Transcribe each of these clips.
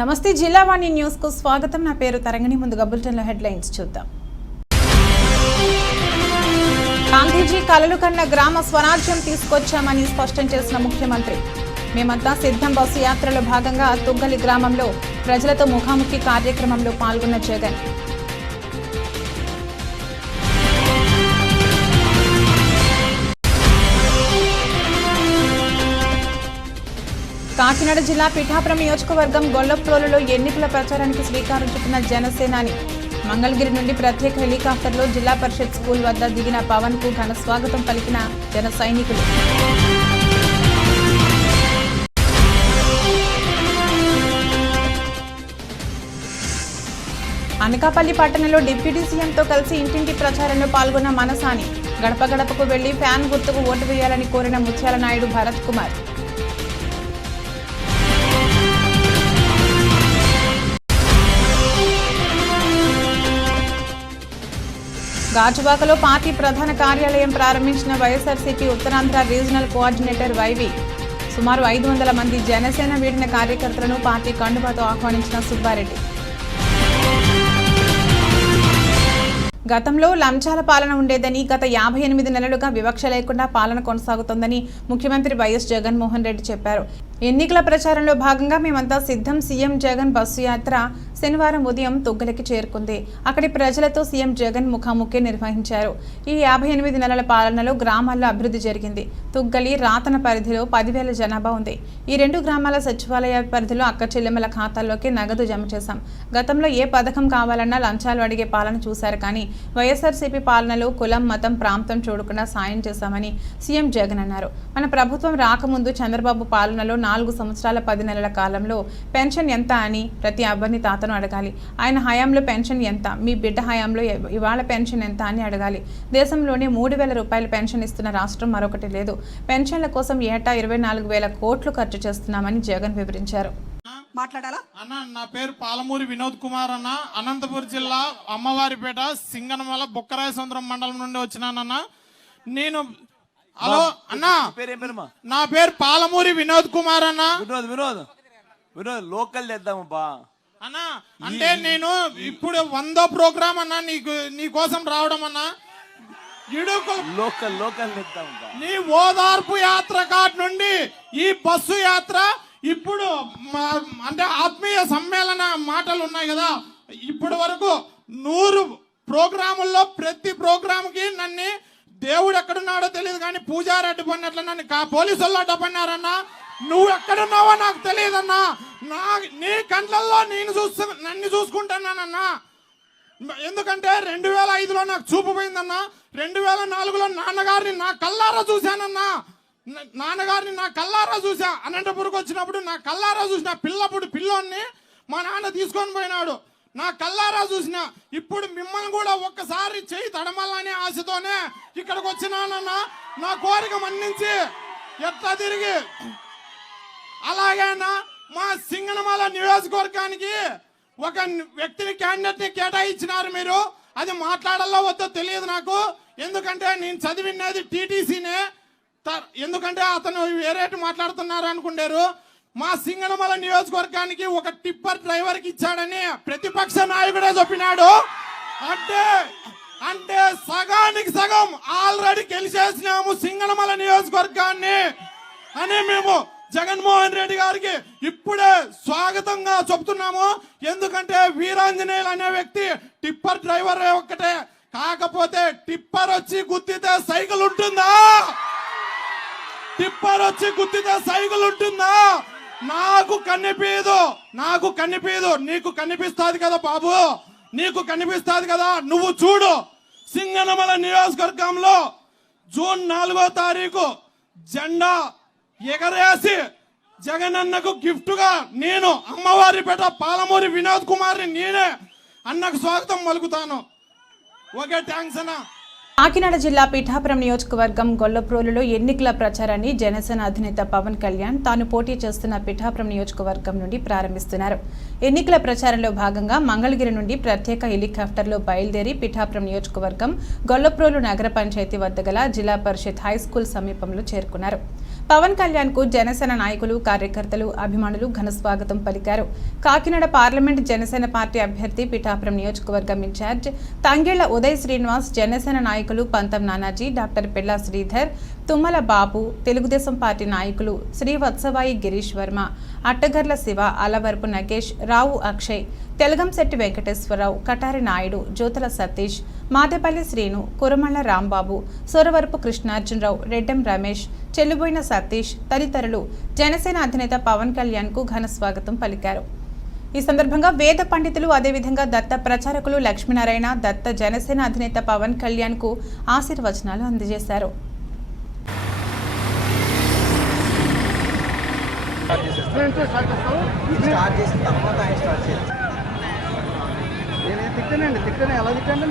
నమస్తే జిల్లావాణి న్యూస్ కు స్వాగతం. నా పేరు తరంగిణి. ముందుగా బులెటిన్లో హెడ్లైన్స్ చూద్దాం. గాంధీజీ కలలు కన్న గ్రామ స్వరాజ్యం తీసుకొచ్చామని స్పష్టం చేసిన ముఖ్యమంత్రి. మేమంతా సిద్ధం బస్సు యాత్రలో భాగంగా తుగ్గలి గ్రామంలో ప్రజలతో ముఖాముఖి కార్యక్రమంలో పాల్గొన్న జగన్. కాకినాడ జిల్లా పిఠాపురం నియోజకవర్గం గొల్లప్రోలులో ఎన్నికల ప్రచారానికి శ్రీకారం చుట్టిన జనసేనాని. మంగళగిరి నుండి ప్రత్యేక హెలికాప్టర్లో జిల్లా పరిషత్ స్కూల్ వద్ద దిగిన పవన్ కు ఘన స్వాగతం పలికిన జన సైనికులు. అనకాపల్లి పట్టణంలో డిప్యూటీ సీఎంతో కలిసి ఇంటింటి ప్రచారంలో పాల్గొన్న మనసాని. గడప గడపకు వెళ్లి ఫ్యాన్ గుర్తుకు ఓటు వేయాలని కోరిన ముత్యాల నాయుడు భరత్ కుమార్. గాజువాకలో పార్టీ ప్రధాన కార్యాలయం ప్రారంభించిన వైఎస్ఆర్సీపీ ఉత్తరాంధ్ర రీజనల్ కోఆర్డినేటర్ వైవి. సుమారు 500 మంది జనసేన వీడిన కార్యకర్తలను పార్టీ కండువాతో ఆహ్వానించిన సుబ్బారెడ్డి. గతంలో లంచాల పాలన ఉండేదని, గత 58 నెలలుగా వివక్ష లేకుండా పాలన కొనసాగుతోందని ముఖ్యమంత్రి వైఎస్ జగన్మోహన్ రెడ్డి చెప్పారు. ఎన్నికల ప్రచారంలో భాగంగా మేమంతా సిద్ధం సీఎం జగన్ బస్సు యాత్ర శనివారం ఉదయం తుగ్గలికి చేరుకుంది. అక్కడి ప్రజలతో సీఎం జగన్ ముఖాముఖి నిర్వహించారు. ఈ 58 నెలల పాలనలో గ్రామాల్లో అభివృద్ధి జరిగింది. తుగ్గలి రాతన పరిధిలో 10,000 జనాభా ఉంది. ఈ 2 గ్రామాల సచివాలయ పరిధిలో అక్క చెల్లెమ్మల ఖాతాల్లోకి నగదు జమ చేశాం. గతంలో ఏ పథకం కావాలన్నా లంచాలు అడిగే పాలన చూశారు, కానీ వైఎస్ఆర్సీపీ పాలనలో కులం, మతం, ప్రాంతం చూడకుండా సాయం చేశామని సీఎం జగన్ అన్నారు. మన ప్రభుత్వం రాకముందు చంద్రబాబు పాలనలో 4 సంవత్సరాల 10 నెలల కాలంలో పెన్షన్ ఎంత అని ప్రతి అబ్బాయిని తాతను అడగాలి. ఆయన హయాంలో పెన్షన్ ఎంత, మీ బిడ్డ హయాంలో ఇవాళ పెన్షన్ ఎంత అని అడగాలి. దేశంలోనే 3,000 రూపాయల పెన్షన్ ఇస్తున్న రాష్ట్రం మరొకటి లేదు. పెన్షన్ల కోసం ఏటా 24,000 కోట్లు ఖర్చు చేస్తున్నామని జగన్ వివరించారు. మాట్లాడాలా అన్న? నా పేరు పాలమూరి వినోద్ కుమార్ అన్న. అనంతపురం జిల్లా అమ్మవారిపేట సింగనమల బొక్కరాయ సుందరం మండలం నుండి వచ్చినానన్న. నేను హలో అన్న, నా పేరు పాలమూరి వినోద్ కుమార్ అన్న. వినోద్ లోకల్ చేద్దామబ్బా అన్న. అంటే నేను ఇప్పుడు 100 ప్రోగ్రామ్ అన్న నీ కోసం రావడం అన్న. లోకల్ నీ ఓదార్పు యాత్ర కాట్ నుండి ఈ బస్సు యాత్ర ఇప్పుడు అంటే ఆత్మీయ సమ్మేళన మాటలు ఉన్నాయి కదా, ఇప్పటి వరకు 100 ప్రోగ్రాముల్లో ప్రతి ప్రోగ్రామ్కి నన్ను దేవుడు ఎక్కడున్నాడో తెలియదు కానీ పూజారి అడ్డుపడినట్లు నన్ను పోలీసు వాళ్ళు అడ్డుపడినారన్నా. నువ్వు ఎక్కడున్నావో నాకు తెలియదన్నా. నీ కంట్లల్లో నన్ను చూసుకుంటున్నానన్నా. ఎందుకంటే 2005లో నాకు చూపు పోయిందన్నా. 2004లో నాన్నగారిని నా కల్లారా చూశానన్నా. నాన్నగారిని నా కల్లారా చూసా. అనంతపురకు వచ్చినప్పుడు నా కల్లారా చూసిన పిల్లోన్ని మా నాన్న తీసుకొని పోయినాడు. నా కల్లారా చూసిన. ఇప్పుడు మిమ్మల్ని కూడా ఒక్కసారి చేయి తడమల్లనే ఆశతోనే ఇక్కడికి వచ్చినానన్నా. నా కోరిక మన్నించి ఎట్లా తిరిగి అలాగేనా మా సింగనమల నియోజకవర్గానికి ఒక వ్యక్తిని క్యాండిడేట్ ని కేటాయించినారు మీరు. అది మాట్లాడాలో వద్దో తెలియదు నాకు. ఎందుకంటే నేను చదివినది టీటీసీనే. ఎందుకంటే అతను వేరేటి మాట్లాడుతున్నారు అనుకుంటారు. మా సింగనమల నియోజకవర్గానికి ఒక టిప్పర్ డ్రైవర్ కి ఇచ్చాడని ప్రతిపక్ష నాయకుడే చెప్పినాడు. అంటే సగానికి సగం ఆల్రెడీ గెలిచేసినాము సింగనమల నియోజకవర్గాన్ని అని మేము జగన్మోహన్ రెడ్డి గారికి ఇప్పుడే స్వాగతంగా చెప్తున్నాము. ఎందుకంటే వీరాంజనేయులు అనే వ్యక్తి టిప్పర్ డ్రైవర్ ఒక్కటే. కాకపోతే టిప్పర్ వచ్చి గుద్దితే సైకిల్ ఉంటుందా? టిప్పర్ వచ్చి గుద్దితే సైకిల్ ఉంటుందా? నాకు కనిపించదు. నీకు కనిపిస్తుంది కదా బాబు, నీకు కనిపిస్తుంది కదా. నువ్వు చూడు, సింగనమల నియోజకవర్గంలో జూన్ 4వ తారీఖు జెండా ఎగరేసి జగనన్నకు గిఫ్ట్ గా నేను అమ్మవారిపేట పాలమూరి వినోద్ కుమార్ని నేనే అన్నకు స్వాగతం పలుకుతాను. ఓకే, థ్యాంక్స్ అన్న. కాకినాడ జిల్లా పిఠాపురం నియోజకవర్గం గొల్లప్రోలులో ఎన్నికల ప్రచారాన్ని జనసేన అధినేత పవన్ కళ్యాణ్ తాను పోటీ చేస్తున్న పిఠాపురం నియోజకవర్గం నుండి ప్రారంభిస్తున్నారు. ఎన్నికల ప్రచారంలో భాగంగా మంగళగిరి నుండి ప్రత్యేక హెలికాప్టర్లో బయలుదేరి పిఠాపురం నియోజకవర్గం గొల్లప్రోలు నగర పంచాయతీ వద్ద గల జిల్లా పరిషత్ హైస్కూల్ సమీపంలో చేరుకున్నారు. పవన్ కళ్యాణ్ కు జనసేన నాయకులు, కార్యకర్తలు, అభిమానులు ఘన స్వాగతం పలికారు. కాకినాడ పార్లమెంట్ జనసేన పార్టీ అభ్యర్థి, పిఠాపురం నియోజకవర్గం ఇన్ఛార్జ్ తంగేళ్ల ఉదయ్ శ్రీనివాస్, జనసేన నాయకులు పంతం నానాజీ, డాక్టర్ పెళ్లా శ్రీధర్, తుమ్మల బాబు, తెలుగుదేశం పార్టీ నాయకులు శ్రీ వత్సవాయి గిరీష్ వర్మ, అట్టగర్ల శివ, అలవరపు నగేష్, రావు అక్షయ్, తెలగంశెట్టి వెంకటేశ్వరరావు, కటారి నాయుడు, జ్యోతుల సతీష్, మాదేపల్లి శ్రీను, కురమళ్ల రాంబాబు, సొరవరపు కృష్ణార్జునరావు, రెడ్డెం రమేష్, చెల్లుబోయిన సతీష్ తదితరులు జనసేన అధినేత పవన్ కళ్యాణ్ కు ఘన స్వాగతం పలికారు. ఈ సందర్భంగా వేద పండితులు, అదేవిధంగా దత్త ప్రచారకులు లక్ష్మీనారాయణ, దత్త జనసేన అధినేత పవన్ కళ్యాణ్ కు ఆశీర్వచనాలు అందజేశారు. తిట్టండి ఎలా తిట్టండి.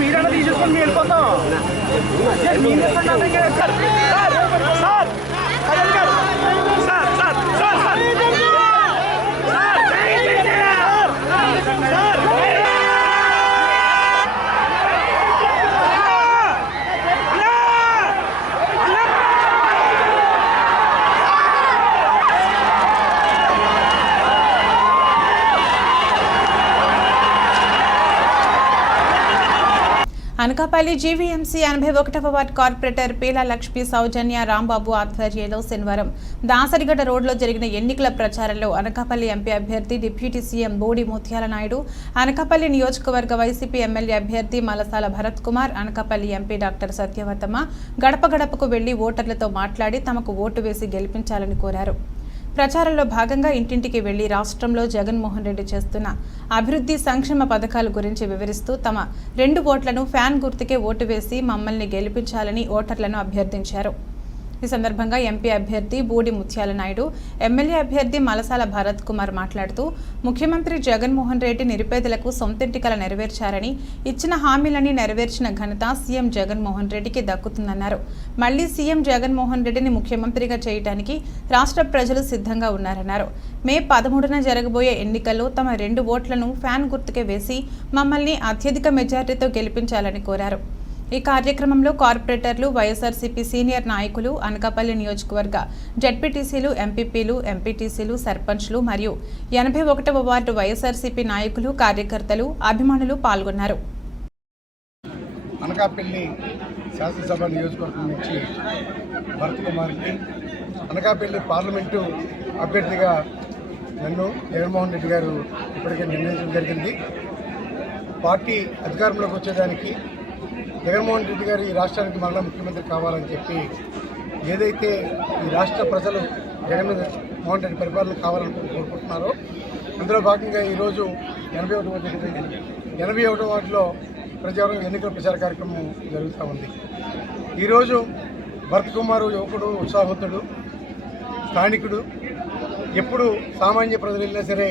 మీరైనా తీసుకొని వెళ్ళిపోతాం. అనకాపల్లి జీవీఎంసీ 81వ వార్డు కార్పొరేటర్ పీలా లక్ష్మి, సౌజన్య, రాంబాబు ఆధ్వర్యంలో శనివారం దాసరిగడ్డ రోడ్లో జరిగిన ఎన్నికల ప్రచారంలో అనకాపల్లి ఎంపీ అభ్యర్థి, డిప్యూటీ సీఎం బోడి ముత్యాల నాయుడు, అనకాపల్లి నియోజకవర్గ వైసీపీ ఎమ్మెల్యే అభ్యర్థి మలసాల భరత్ కుమార్, అనకాపల్లి ఎంపీ డాక్టర్ సత్యవతమ్మ గడప గడపకు వెళ్లి ఓటర్లతో మాట్లాడి తమకు ఓటు వేసి గెలిపించాలని కోరారు. ప్రచారంలో భాగంగా ఇంటింటికి వెళ్లి రాష్ట్రంలో జగన్మోహన్ రెడ్డి చేస్తున్న అభివృద్ధి, సంక్షేమ పథకాల గురించి వివరిస్తూ తమ 2 ఓట్లను ఫ్యాన్ గుర్తుకే ఓటు వేసి మమ్మల్ని గెలిపించాలని ఓటర్లను అభ్యర్థించారు. ఈ సందర్భంగా ఎంపీ అభ్యర్థి బూడి ముత్యాల నాయుడు, ఎమ్మెల్యే అభ్యర్థి మలసాల భరత్ కుమార్ మాట్లాడుతూ ముఖ్యమంత్రి జగన్మోహన్ రెడ్డి నిరుపేదలకు సొంతింటి కల నెరవేర్చారని, ఇచ్చిన హామీలని నెరవేర్చిన ఘనత సీఎం జగన్మోహన్ రెడ్డికి దక్కుతుందన్నారు. మళ్లీ సీఎం జగన్మోహన్ రెడ్డిని ముఖ్యమంత్రిగా చేయడానికి రాష్ట్ర ప్రజలు సిద్ధంగా ఉన్నారన్నారు. మే 13న జరగబోయే ఎన్నికల్లో తమ 2 ఓట్లను ఫ్యాన్ గుర్తుకే వేసి మమ్మల్ని అత్యధిక మెజార్టీతో గెలిపించాలని కోరారు. ఈ కార్యక్రమంలో కార్పొరేటర్లు, వైఎస్ఆర్సీపీ సీనియర్ నాయకులు, అనకాపల్లి నియోజకవర్గ జడ్పీటీసీలు, ఎంపీపీలు, ఎంపీటీసీలు, సర్పంచ్లు మరియు 81వ వార్డు వైఎస్ఆర్సీపీ నాయకులు, కార్యకర్తలు, అభిమానులు పాల్గొన్నారు. అనకాపల్లి శాసనసభ నియోజకవర్గం నుంచి భరత్ కుమార్కి, అనకాపల్లి పార్లమెంటు అభ్యర్థిగా నన్ను జగన్మోహన్ రెడ్డి గారు ఇప్పటికే నిర్ణయించడం జరిగింది. పార్టీ అధికారంలోకి వచ్చేదానికి జగన్మోహన్ రెడ్డి గారు ఈ రాష్ట్రానికి మరలా ముఖ్యమంత్రి కావాలని చెప్పి ఏదైతే ఈ రాష్ట్ర ప్రజలు జగన్మోహన్ రెడ్డి పరిపాలన కావాలని కోరుకుంటున్నారో అందులో భాగంగా ఈరోజు 81వ 81వ వార్డులో ప్రచారం ఎన్నికల ప్రచార కార్యక్రమం జరుగుతూ ఉంది. ఈరోజు భరత్ కుమార్ యువకుడు, ఉత్సాహవంతుడు, స్థానికుడు, ఎప్పుడు సామాన్య ప్రజలు వెళ్ళినా సరే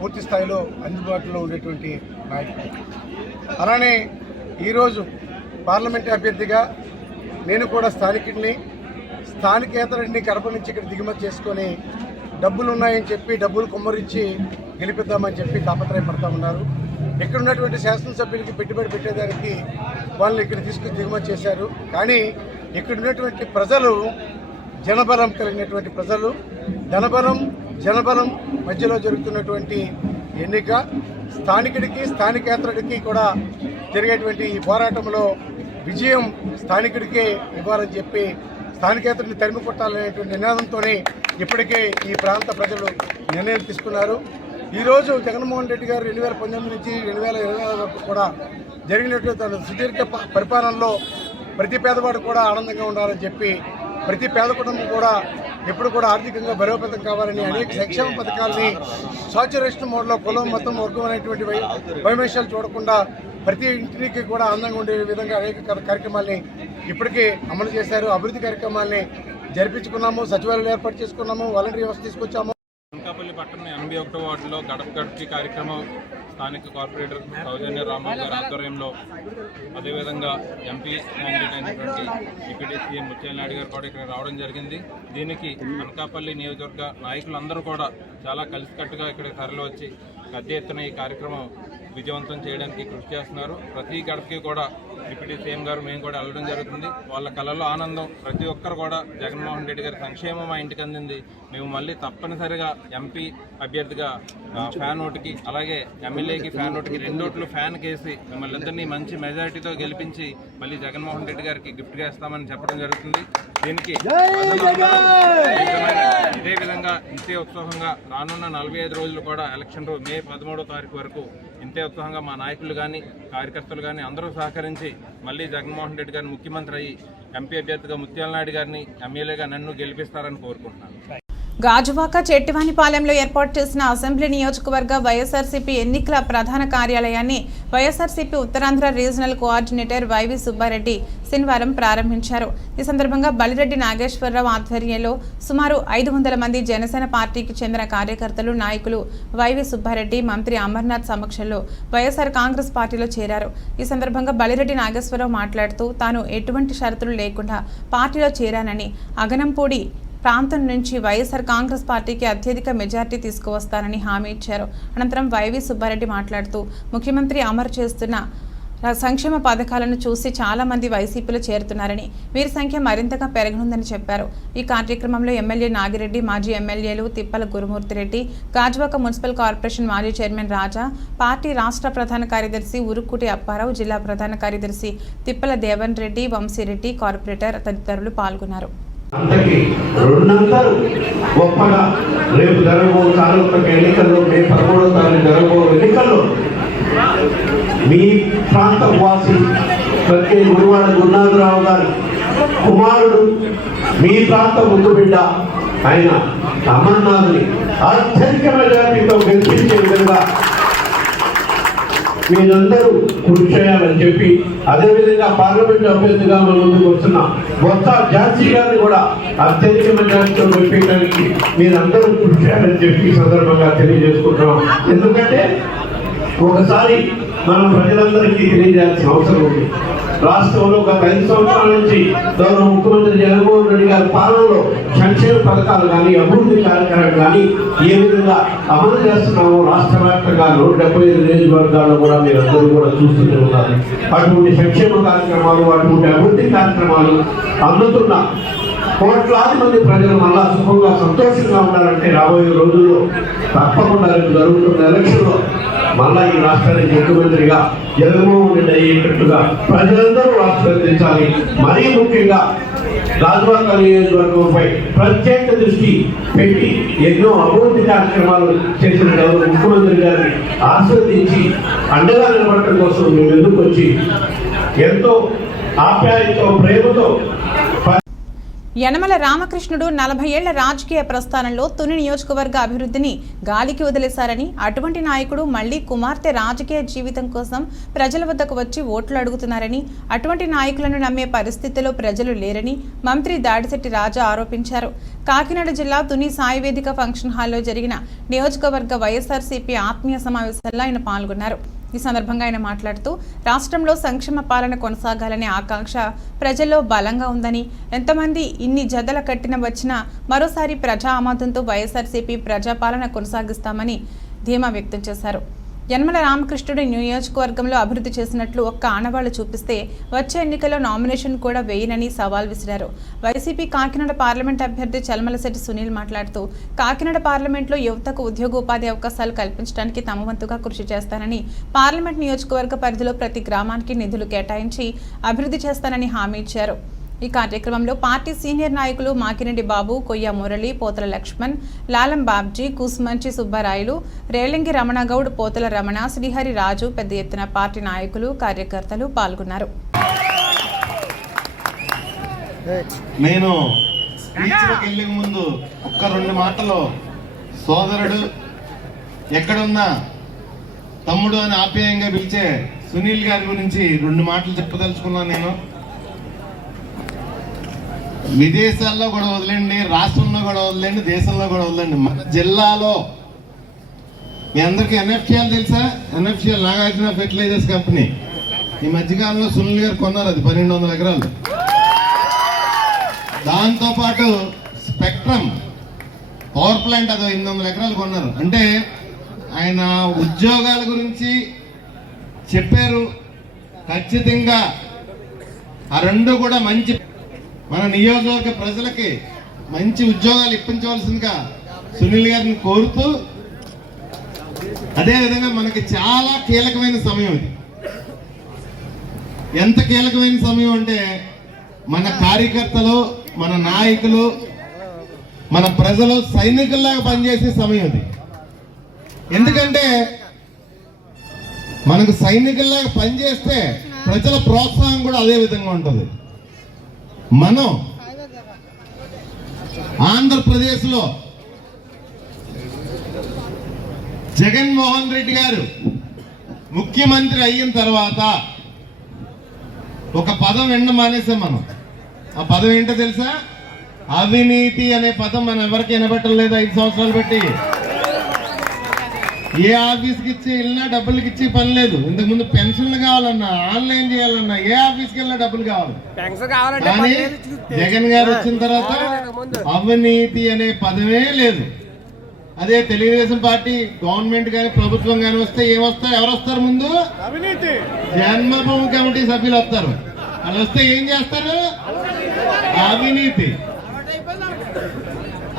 పూర్తి స్థాయిలో అందుబాటులో ఉండేటువంటి నాయకుడు. అలానే ఈరోజు పార్లమెంట్ అభ్యర్థిగా నేను కూడా స్థానికుడిని, స్థానికేతరుడిని కడప నుంచి ఇక్కడ దిగుమతి చేసుకొని డబ్బులు ఉన్నాయని చెప్పి డబ్బులు కుమ్మరించి గెలిపిద్దామని చెప్పి తాపత్రయపడతా ఉన్నారు. ఇక్కడ ఉన్నటువంటి శాసనసభ్యులకి పెట్టుబడి పెట్టేదానికి వాళ్ళని ఇక్కడ తీసుకుని దిగుమతి చేశారు. కానీ ఇక్కడ ఉన్నటువంటి ప్రజలు జనబలం కలిగినటువంటి ప్రజలు, ధనబలం జనబలం మధ్యలో జరుగుతున్నటువంటి ఎన్నిక స్థానికుడికి స్థానికేతరుడికి కూడా జరిగేటువంటి ఈ పోరాటంలో విజయం స్థానికుడికే ఇవ్వాలని చెప్పి స్థానికేతరుడిని తరిమి కొట్టాలనేటువంటి నినాదంతోనే ఇప్పటికే ఈ ప్రాంత ప్రజలు నిర్ణయం తీసుకున్నారు. ఈరోజు జగన్మోహన్ రెడ్డి గారు 2019 నుంచి 2024 వరకు కూడా జరిగినటువంటి తన సుదీర్ఘ పరిపాలనలో ప్రతి పేదవాడు కూడా ఆనందంగా ఉండాలని చెప్పి, ప్రతి పేద కుటుంబం కూడా ఎప్పుడు కూడా ఆర్థికంగా బలోపేతం కావాలని అనేక సంక్షేమ పథకాలని సాచురేషన్ మోడ్లో కులం, మతం, వర్గం అనేటువంటి వైమేషాలు చూడకుండా ప్రతి ఇంటికి కూడా అందంగా ఉండే విధంగా అనేక కార్యక్రమాల్ని ఇప్పటికే అమలు చేశారు. అభివృద్ధి కార్యక్రమాల్ని జరిపించుకున్నాము, సచివాలయాలు ఏర్పాటు చేసుకున్నాము, వాలంటీర్ వ్యవస్థ తీసుకొచ్చాము. అనకాపల్లి పట్టణం 81వ వార్డులో గడప గడపకి కార్యక్రమం స్థానిక కార్పొరేటర్ సౌజన్య రామరావు గారి ఆధ్వర్యంలో, అదేవిధంగా ఎంపీ క్యాండిడేట్ అయినటువంటి డిప్యూటీ సీఎం ముత్యాలనాయుడు గారు కూడా ఇక్కడ రావడం జరిగింది. దీనికి అనకాపల్లి నియోజకవర్గ నాయకులందరూ కూడా చాలా కలిసికట్టుగా ఇక్కడ తరలి వచ్చి పెద్ద ఎత్తున ఈ కార్యక్రమం విజయవంతం చేయడానికి కృషి చేస్తున్నారు. ప్రతి గడపకి కూడా డిప్యూటీ సీఎం గారు మేము కూడా వెళ్ళడం జరుగుతుంది. వాళ్ళ కళలో ఆనందం. ప్రతి ఒక్కరు కూడా జగన్మోహన్ రెడ్డి గారి సంక్షేమం మా ఇంటికి అందింది, మేము మళ్ళీ తప్పనిసరిగా ఎంపీ అభ్యర్థిగా ఫ్యాన్ ఓటుకి, అలాగే ఎమ్మెల్యేకి ఫ్యాన్ ఓటుకి 2 ఓట్లు ఫ్యాన్కి వేసి మిమ్మల్ని ఇద్దరినీ మంచి మెజారిటీతో గెలిపించి మళ్ళీ జగన్మోహన్ రెడ్డి గారికి గిఫ్ట్గా ఇస్తామని చెప్పడం జరుగుతుంది. దీనికి ఇదే విధంగా ఇంతే ఉత్సాహంగా రానున్న 45 రోజులు కూడా ఎలక్షన్ మే 13వ తారీఖు వరకు ఇంతే ఉత్సాహంగా మా నాయకులు కానీ కార్యకర్తలు కానీ అందరూ సహకరించి మళ్ళీ జగన్మోహన్ రెడ్డి గారిని ముఖ్యమంత్రి అయ్యి ఎంపీ అభ్యర్థిగా ముత్యాలనాయుడు గారిని ఎమ్మెల్యేగా నన్ను గెలిపిస్తారని కోరుకుంటున్నాను. గాజువాక చెట్టివానిపాలెంలో ఏర్పాటు చేసిన అసెంబ్లీ నియోజకవర్గ వైఎస్ఆర్సీపీ ఎన్నికల ప్రధాన కార్యాలయాన్ని వైఎస్ఆర్సీపీ ఉత్తరాంధ్ర రీజనల్ కోఆర్డినేటర్ వైవి సుబ్బారెడ్డి శనివారం ప్రారంభించారు. ఈ సందర్భంగా బలిరెడ్డి నాగేశ్వరరావు ఆధ్వర్యంలో సుమారు 500 మంది జనసేన పార్టీకి చెందిన కార్యకర్తలు, నాయకులు వైవి సుబ్బారెడ్డి, మంత్రి అమర్నాథ్ సమక్షంలో వైఎస్ఆర్ కాంగ్రెస్ పార్టీలో చేరారు. ఈ సందర్భంగా బలిరెడ్డి నాగేశ్వరరావు మాట్లాడుతూ తాను ఎటువంటి షరతులు లేకుండా పార్టీలో చేరానని, అగనంపూడి ప్రాంతం నుంచి వైఎస్ఆర్ కాంగ్రెస్ పార్టీకి అత్యధిక మెజార్టీ తీసుకువస్తానని హామీ ఇచ్చారు. అనంతరం వైవి సుబ్బారెడ్డి మాట్లాడుతూ ముఖ్యమంత్రి అమలు చేస్తున్న సంక్షేమ పథకాలను చూసి చాలా మంది వైసీపీలో చేరుతున్నారని, వీరి సంఖ్య మరింతగా పెరగనుందని చెప్పారు. ఈ కార్యక్రమంలో ఎమ్మెల్యే నాగిరెడ్డి, మాజీ ఎమ్మెల్యేలు తిప్పల గురుమూర్తిరెడ్డి, గాజువాక మున్సిపల్ కార్పొరేషన్ మాజీ చైర్మన్ రాజా, పార్టీ రాష్ట్ర ప్రధాన కార్యదర్శి ఉరుక్కుటి అప్పారావు, జిల్లా ప్రధాన కార్యదర్శి తిప్పల దేవన్ రెడ్డి, వంశీరెడ్డి, కార్పొరేటర్ తదితరులు పాల్గొన్నారు. అంతకి 2 గొప్పగా రేపు జరగబో సార్వత్రిక ఎన్నికల్లో మే 13వ తారీఖు జరగబో ఎన్నికల్లో మీ ప్రాంత వాసి ప్రతి గుడివాడ గురునాథరావు గారి కుమారుడు, మీ ప్రాంత ముందు బిడ్డ ఆయన అమర్నాథ్ని అత్యధిక మెజార్టీతో గెలిపించే విధంగా మీరందరూ కృషి చేయాలని చెప్పి, అదేవిధంగా పార్లమెంట్ అభ్యర్థిగా మన ముందుకు వస్తున్న బొత్స ఝాన్సీ గారిని కూడా అత్యధిక మెజార్టీతో గెలిపించడానికి మీరందరూ కృషి చేయాలని చెప్పి సందర్భంగా తెలియజేసుకుంటున్నాం. ఎందుకంటే ఒకసారి మనం ప్రజలందరికీ తెలియజేయాల్సిన అవసరం ఉంది. రాష్ట్రంలో గత 5 సంవత్సరాల నుంచి గౌరవ ముఖ్యమంత్రి జగన్మోహన్ రెడ్డి గారి పాలనలో సంక్షేమ పథకాలు కానీ, అభివృద్ధి కార్యక్రమాలు కానీ ఏ విధంగా అమలు చేస్తున్నామో రాష్ట్ర వ్యాప్తంగా 175 నియోజకవర్గాల్లో కూడా మీరందరూ కూడా చూస్తూనే ఉన్నారు. అటువంటి సంక్షేమ కార్యక్రమాలు, అటువంటి అభివృద్ధి కార్యక్రమాలు అందుతున్న కోట్లాది మంది ప్రజలు మళ్ళా సుఖంగా సంతోషంగా ఉండాలంటే రాబోయే రోజుల్లో తప్పకుండా జరుగుతున్న ఎలక్షన్లో మళ్ళా ఈ రాష్ట్రానికి ముఖ్యమంత్రిగా జగన్మోహన్ రెడ్డి అయ్యేటట్టుగా ప్రజలందరూ ఆశీర్వదించాలి. మరీ ముఖ్యంగా గాజువాక నియోజకవర్గంపై ప్రత్యేక దృష్టి పెట్టి ఎన్నో అభివృద్ధి కార్యక్రమాలు చేసిన గౌరవ ముఖ్యమంత్రి గారిని ఆశీర్వదించి అండగా నిలబడటం కోసం మేము ఎదుర్కొచ్చి ఎంతో ఆప్యాయతో, ప్రేమతో యనమల రామకృష్ణుడు 40 ఏళ్ల రాజకీయ ప్రస్థానంలో తుని నియోజకవర్గ అభివృద్ధిని గాలికి వదిలేశారని, అటువంటి నాయకుడు మళ్లీ కుమార్తె రాజకీయ జీవితం కోసం ప్రజల వద్దకు వచ్చి ఓట్లు అడుగుతున్నారని, అటువంటి నాయకులను నమ్మే పరిస్థితిలో ప్రజలు లేరని మంత్రి దాడిశెట్టి రాజా ఆరోపించారు. కాకినాడ జిల్లా తుని సాయి వేదిక ఫంక్షన్ హాల్లో జరిగిన నియోజకవర్గ వైఎస్ఆర్సీపీ ఆత్మీయ సమావేశంలో ఆయన పాల్గొన్నారు. ఈ సందర్భంగా ఆయన మాట్లాడుతూ రాష్ట్రంలో సంక్షేమ పాలన కొనసాగాలనే ఆకాంక్ష ప్రజల్లో బలంగా ఉందని, ఎంతమంది ఇన్ని జదల కట్టిన వచ్చినా మరోసారి ప్రజా ఆమోదంతో వైఎస్ఆర్సీపీ ప్రజాపాలన కొనసాగిస్తామని ధీమా వ్యక్తం చేశారు. యనమల రామకృష్ణుడి నియోజకవర్గంలో అభివృద్ధి చేసినట్లు ఒక్క ఆనవాళ్లు చూపిస్తే వచ్చే ఎన్నికల్లో నామినేషన్ కూడా వేయనని సవాల్ విసిరారు. వైసీపీ కాకినాడ పార్లమెంట్ అభ్యర్థి చలమలశెట్టి సునీల్ మాట్లాడుతూ కాకినాడ పార్లమెంట్లో యువతకు ఉద్యోగోపాధి అవకాశాలు కల్పించడానికి తమ వంతుగా కృషి చేస్తానని, పార్లమెంట్ నియోజకవర్గ పరిధిలో ప్రతి గ్రామానికి నిధులు కేటాయించి అభివృద్ధి చేస్తానని హామీ ఇచ్చారు. ఈ కార్యక్రమంలో పార్టీ సీనియర్ నాయకులు మాకిరెడ్డి బాబు, కొయ్య మురళి, పోతల లక్ష్మణ్, లాలం బాబ్జీ, కుసుమంచి సుబ్బారాయులు, రేలింగి రమణగౌడ్, పోతల రమణ, శ్రీహరి రాజు పెద్ద ఎత్తున పార్టీ నాయకులు, కార్యకర్తలు పాల్గొన్నారు. నేను స్పీచ్కి వెళ్ళే ముందు ఒక్క 2 మాటలు సోదరుడు ఎక్కడున్నా తమ్ముడు అని ఆప్యాయంగా పిలిచే సునీల్ గారి గురించి 2 మాటలు చెప్పదలుచుకున్నాను. నేను విదేశాల్లో కూడా వదిలేండి, రాష్ట్రంలో కూడా వదిలేండి, దేశంలో కూడా వదిలేండి, మన జిల్లాలో మీ అందరికీ ఎన్ఎఫ్సిఎల్ తెలుసా? ఎన్ఎఫ్సిఎల్ నాగార్జున ఫెర్టిలైజర్స్ కంపెనీ ఈ మధ్యకాలంలో సునీల్ గారు కొన్నారు. అది 1200 ఎకరాలు. దాంతోపాటు స్పెక్ట్రమ్ పవర్ ప్లాంట్ అది 800 ఎకరాలు కొన్నారు. అంటే ఆయన ఉద్యోగాల గురించి చెప్పారు. ఖచ్చితంగా ఆ 2 కూడా మంచి మన నియోజకవర్గ ప్రజలకి మంచి ఉద్యోగాలు ఇప్పించవలసిందిగా సునీల్ గారిని కోరుతూ, అదేవిధంగా మనకి చాలా కీలకమైన సమయం ఇది. ఎంత కీలకమైన సమయం అంటే మన కార్యకర్తలు, మన నాయకులు, మన ప్రజలు సైనికుల్లాగా పనిచేసే సమయం ఇది. ఎందుకంటే మనకు సైనికుల్లాగా పనిచేస్తే ప్రజల ప్రోత్సాహం కూడా అదే విధంగా ఉంటుంది. మనం ఆంధ్రప్రదేశ్లో జగన్మోహన్ రెడ్డి గారు ముఖ్యమంత్రి అయిన తర్వాత ఒక పదం వినడం మానేసాం మనం. ఆ పదం ఏంటో తెలుసా? అవినీతి అనే పదం మనం ఎవరికి వినబెట్టలేదు 5 సంవత్సరాలు బట్టి. ఏ ఆఫీస్కి ఇచ్చి వెళ్ళినా డబ్బులకి ఇచ్చి పని లేదు. ఇంతకుముందు పెన్షన్లు కావాలన్నా, ఆన్లైన్ చేయాలన్నా, ఏ ఆఫీస్కి వెళ్ళినా డబ్బులు కావాలి. కానీ జగన్ గారు వచ్చిన తర్వాత అవినీతి అనే పదమే లేదు. అదే తెలుగుదేశం పార్టీ గవర్నమెంట్ కానీ ప్రభుత్వం కానీ వస్తే ఏమొస్తాయి? ఎవరు వస్తారు ముందు? జన్మభూమి కమిటీ సభ్యులు వస్తారు. వాళ్ళు వస్తే ఏం చేస్తారు? అవినీతి.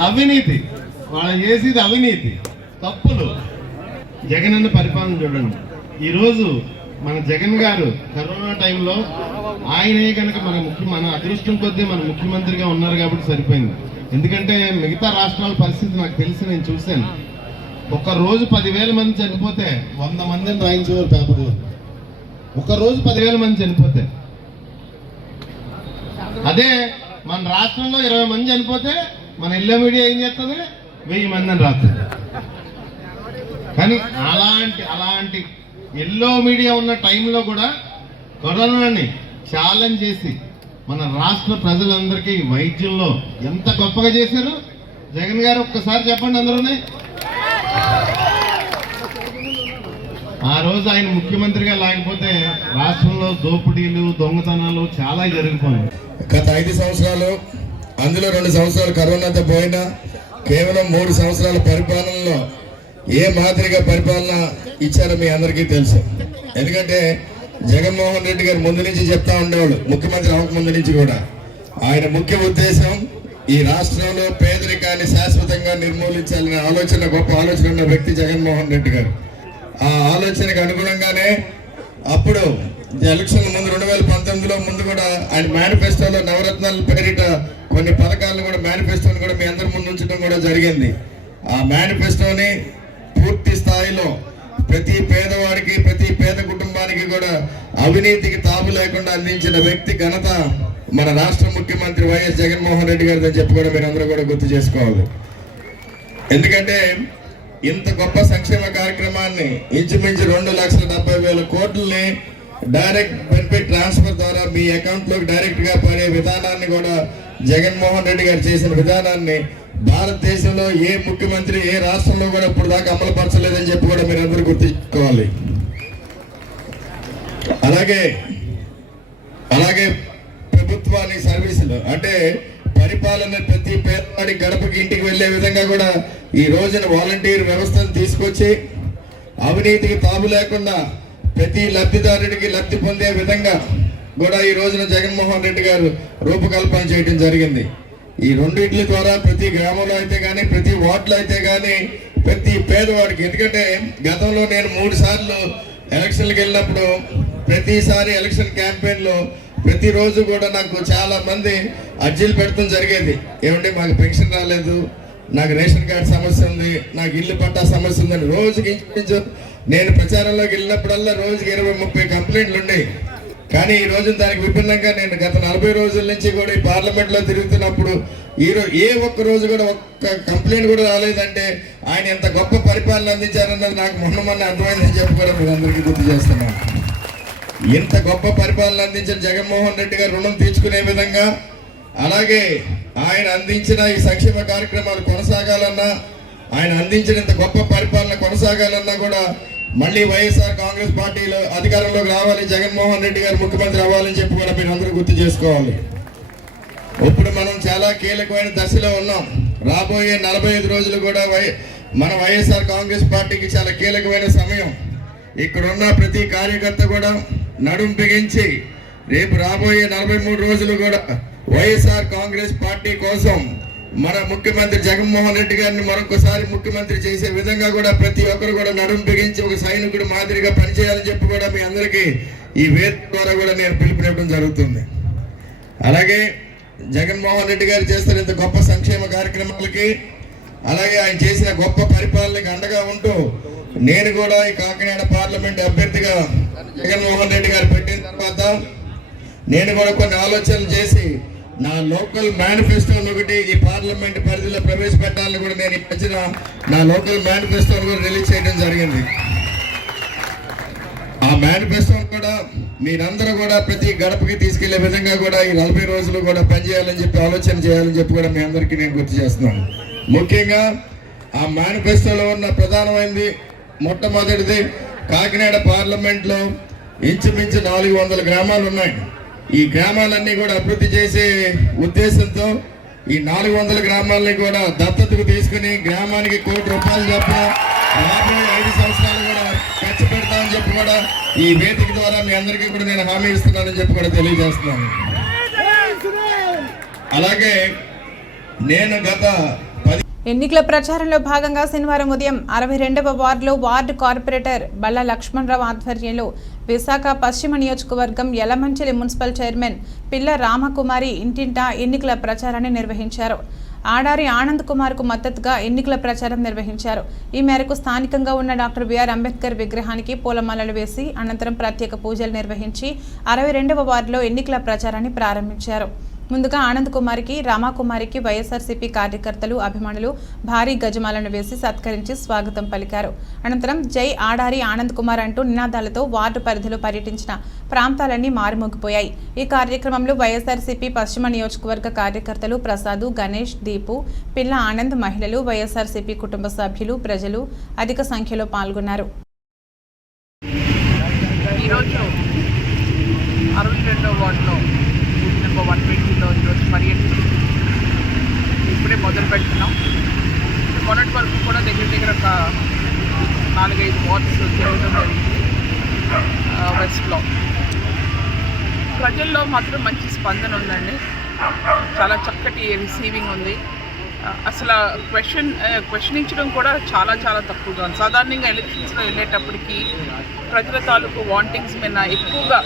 అవినీతి వాళ్ళు చేసేది అవినీతి, తప్పులు. జగన్ అన్న పరిపాలన చూడండి. ఈరోజు మన జగన్ గారు కరోనా టైంలో ఆయనే కనుక మన అదృష్టం కొద్దీ మన ముఖ్యమంత్రిగా ఉన్నారు కాబట్టి సరిపోయింది. ఎందుకంటే మిగతా రాష్ట్రాల పరిస్థితి నాకు తెలిసి నేను చూశాను. ఒక్కరోజు 10,000 మంది చనిపోతే 100 మందిని రాయించేవారు పేపర్లో. ఒక్కరోజు 10,000 మంది చనిపోతే. అదే మన రాష్ట్రంలో 20 మంది చనిపోతే మన ఎల్లో మీడియా ఏం చేస్తుంది? 1000 మందిని రాస్తుంది. కానీ అలాంటి ఎల్లో మీడియా ఉన్న టైంలో కూడా కరోనాని ఛాలెంజ్ చేసి మన రాష్ట్ర ప్రజలందరికీ వైద్యంలో ఎంత గొప్పగా చేశారు జగన్ గారు. ఒక్కసారి చెప్పండి అందరూనే. ఆ రోజు ఆయన ముఖ్యమంత్రిగా లేకపోతే రాష్ట్రంలో దోపిడీలు, దొంగతనాలు చాలా జరిగిపోయాయి. గత 5 సంవత్సరాలు, అందులో 2 సంవత్సరాలు కరోనాతో పోయినా కేవలం 3 సంవత్సరాల పరిపాలనలో ఏ మాదిరిగా పరిపాలన ఇచ్చారో మీ అందరికీ తెలుసు. ఎందుకంటే జగన్మోహన్ రెడ్డి గారు ముందు నుంచి చెప్తా ఉండేవాళ్ళు, ముఖ్యమంత్రి అవ్వక ముందు నుంచి కూడా. ఆయన ముఖ్య ఉద్దేశం ఈ రాష్ట్రంలో పేదరికాన్ని శాశ్వతంగా నిర్మూలించాలనే ఆలోచన, గొప్ప ఆలోచన ఉన్న వ్యక్తి జగన్మోహన్ రెడ్డి గారు. ఆ ఆలోచనకు అనుగుణంగానే అప్పుడు ఎలక్షన్ ముందు 2019లో ముందు కూడా ఆయన మేనిఫెస్టోలో నవరత్నాల పేరిట కొన్ని పథకాలను కూడా మేనిఫెస్టోని కూడా మీ అందరి ముందు ఉంచడం కూడా జరిగింది. ఆ మేనిఫెస్టోని పూర్తి స్థాయిలో ప్రతి పేదవాడికి, ప్రతి పేద కుటుంబానికి కూడా అవినీతికి తావు లేకుండా అందించిన వ్యక్తి ఘనత మన రాష్ట్ర ముఖ్యమంత్రి వైఎస్ జగన్మోహన్ రెడ్డి గారితో చెప్పి కూడా మీరు అందరూ కూడా గుర్తు చేసుకోవాలి. ఎందుకంటే ఇంత గొప్ప సంక్షేమ కార్యక్రమాన్ని ఇంచుమించు 2,70,000 కోట్లని డైరెక్ట్ బెనిఫిట్ ట్రాన్స్ఫర్ ద్వారా మీ అకౌంట్లోకి డైరెక్ట్గా పడే విధానాన్ని కూడా జగన్మోహన్ రెడ్డి గారు చేసిన విధానాన్ని భారతదేశంలో ఏ ముఖ్యమంత్రి ఏ రాష్ట్రంలో కూడా ఇప్పుడు దాకా అమలుపరచలేదని చెప్పి కూడా మీరు అందరూ గుర్తుంచుకోవాలి. అలాగే ప్రభుత్వాన్ని సర్వీసులు అంటే పరిపాలన ప్రతి పేదవాడి గడపకి ఇంటికి వెళ్లే విధంగా కూడా ఈ రోజున వాలంటీర్ వ్యవస్థను తీసుకొచ్చి అవినీతికి తావు లేకుండా ప్రతి లబ్ధిదారుడికి లబ్ధి పొందే విధంగా కూడా ఈ రోజున జగన్మోహన్ రెడ్డి గారు రూపకల్పన చేయడం జరిగింది. ఈ రెండింటి ద్వారా ప్రతి గ్రామంలో అయితే కానీ ప్రతి వార్డులో అయితే కానీ ప్రతి పేదవాడికి, ఎందుకంటే గతంలో నేను 3 సార్లు ఎలక్షన్లకు వెళ్ళినప్పుడు ప్రతిసారి ఎలక్షన్ క్యాంపెయిన్లో ప్రతిరోజు కూడా నాకు చాలా మంది అర్జీలు పెడతాం జరిగేది. ఏమంటే మాకు పెన్షన్ రాలేదు, నాకు రేషన్ కార్డు సమస్య ఉంది, నాకు ఇల్లు పట్టా సమస్య ఉందని రోజుకి ఇంచుమించు నేను ప్రచారంలోకి వెళ్ళినప్పుడల్లా రోజుకి 20-30 కంప్లైంట్లు ఉండేవి. కానీ ఈ రోజు దానికి విభిన్నంగా నేను గత 40 రోజుల నుంచి కూడా ఈ పార్లమెంట్లో తిరుగుతున్నప్పుడు ఏ ఒక్క రోజు కూడా ఒక్క కంప్లైంట్ కూడా రాలేదంటే ఆయన ఎంత గొప్ప పరిపాలన అందించారన్నది నాకు మొన్న అర్థమైందని చెప్పి కూడా మీరు అందరికీ గుర్తు చేస్తున్నాను. ఇంత గొప్ప పరిపాలన అందించిన జగన్మోహన్ రెడ్డి గారు రుణం తీర్చుకునే విధంగా, అలాగే ఆయన అందించిన ఈ సంక్షేమ కార్యక్రమాలు కొనసాగాలన్నా, ఆయన అందించిన ఇంత గొప్ప పరిపాలన కొనసాగాలన్నా కూడా మళ్ళీ వైఎస్ఆర్ కాంగ్రెస్ పార్టీలో అధికారంలోకి రావాలి, జగన్మోహన్ రెడ్డి గారు ముఖ్యమంత్రి అవ్వాలని చెప్పి కూడా మీరు అందరూ గుర్తు చేసుకోవాలి. ఇప్పుడు మనం చాలా కీలకమైన దశలో ఉన్నాం. రాబోయే 45 రోజులు కూడా మన వైఎస్ఆర్ కాంగ్రెస్ పార్టీకి చాలా కీలకమైన సమయం. ఇక్కడున్న ప్రతి కార్యకర్త కూడా నడుం బిగించి రేపు రాబోయే 43 రోజులు కూడా వైఎస్ఆర్ కాంగ్రెస్ పార్టీ కోసం మన ముఖ్యమంత్రి జగన్మోహన్ రెడ్డి గారిని మరొకసారి ముఖ్యమంత్రి చేసే విధంగా కూడా ప్రతి ఒక్కరు కూడా నడుం బిగించి ఒక సైనికుడు మాదిరిగా పనిచేయాలని చెప్పి కూడా మీ అందరికీ ఈ వేదిక ద్వారా కూడా నేను పిలుపునివ్వడం జరుగుతుంది. అలాగే జగన్మోహన్ రెడ్డి గారు చేస్తున్న ఇంత గొప్ప సంక్షేమ కార్యక్రమాలకి, అలాగే ఆయన చేసిన గొప్ప పరిపాలనకి అండగా ఉంటూ నేను కూడా ఈ కాకినాడ పార్లమెంట్ అభ్యర్థిగా జగన్మోహన్ రెడ్డి గారు పెట్టిన తర్వాత నేను కూడా కొన్ని ఆలోచనలు చేసి నా లోకల్ మేనిఫెస్టోని ఒకటి ఈ పార్లమెంట్ పరిధిలో ప్రవేశపెట్టాలని కూడా నేను ఇచ్చిన నా లోకల్ మేనిఫెస్టోని కూడా రిలీజ్ చేయడం జరిగింది. ఆ మేనిఫెస్టోని కూడా మీరందరూ కూడా ప్రతి గడపకి తీసుకెళ్లే విధంగా కూడా ఈ 40 రోజులు కూడా పనిచేయాలని చెప్పి ఆలోచన చేయాలని చెప్పి కూడా మీ అందరికీ నేను గుర్తు చేస్తున్నాను. ముఖ్యంగా ఆ మేనిఫెస్టోలో ఉన్న ప్రధానమైనది మొట్టమొదటిది కాకినాడ పార్లమెంట్లో ఇంచుమించు 400 గ్రామాలు ఉన్నాయి. ఈ గ్రామాలన్నీ కూడా అభివృద్ధి చేసే ఉద్దేశంతో ఈ 400 గ్రామాలని కూడా దత్తతకు తీసుకుని గ్రామానికి ₹1 కోటి చెప్ప రాబోయే 5 సంవత్సరాలు కూడా ఖర్చు పెడతామని చెప్పి కూడా ఈ వేదిక ద్వారా మీ అందరికీ కూడా నేను హామీ ఇస్తున్నానని చెప్పి కూడా తెలియజేస్తున్నాను. అలాగే నేను గత ఎన్నికల ప్రచారంలో భాగంగా శనివారం ఉదయం 62వ వార్డులో వార్డు కార్పొరేటర్ బళ్ళ లక్ష్మణరావు ఆధ్వర్యంలో విశాఖ పశ్చిమ నియోజకవర్గం యలమంచిలి మున్సిపల్ చైర్మన్ పిల్ల రామకుమారి ఇంటింటా ఎన్నికల ప్రచారాన్ని నిర్వహించారు. ఆడారి ఆనంద్ కుమార్కు మద్దతుగా ఎన్నికల ప్రచారం నిర్వహించారు. ఈ మేరకు స్థానికంగా ఉన్న డాక్టర్ బిఆర్ అంబేద్కర్ విగ్రహానికి పూలమాలలు వేసి అనంతరం ప్రత్యేక పూజలు నిర్వహించి 62వ వార్డులో ఎన్నికల ప్రచారాన్ని ప్రారంభించారు. ముందుగా ఆనంద్ కుమార్కి రామకుమారికి వైఎస్ఆర్సీపీ కార్యకర్తలు అభిమానులు భారీ గజమాలను వేసి సత్కరించి స్వాగతం పలికారు. అనంతరం జై ఆడారి ఆనంద్ కుమార్ అంటూ నినాదాలతో వార్డు పరిధిలో పర్యటించిన ప్రాంతాలన్నీ మారుమోగిపోయాయి. ఈ కార్యక్రమంలో వైఎస్ఆర్సీపీ పశ్చిమ నియోజకవర్గ కార్యకర్తలు ప్రసాద్, గణేష్, దీపు, పిల్ల ఆనంద్, మహిళలు, వైఎస్ఆర్సీపీ కుటుంబ సభ్యులు, ప్రజలు అధిక సంఖ్యలో పాల్గొన్నారు. ఈరోజు 62వ వార్డులో 120లో ఈరోజు పర్యటన ఇప్పుడే మొదలు పెడుతున్నాం. మొన్నటి వరకు కూడా దగ్గర ఒక 4-5 వార్డ్స్ తిరగడం జరిగింది. వెస్ట్లో ప్రజల్లో మాత్రం మంచి స్పందన ఉందండి. చాలా చక్కటి రిసీవింగ్ ఉంది. అసలు క్వశ్చనించడం కూడా చాలా తక్కువగా ఉంది. సాధారణంగా ఎలక్షన్స్లో వెళ్ళేటప్పటికి ప్రజల తాలూకు వాంటింగ్స్ మీద ఎక్కువగా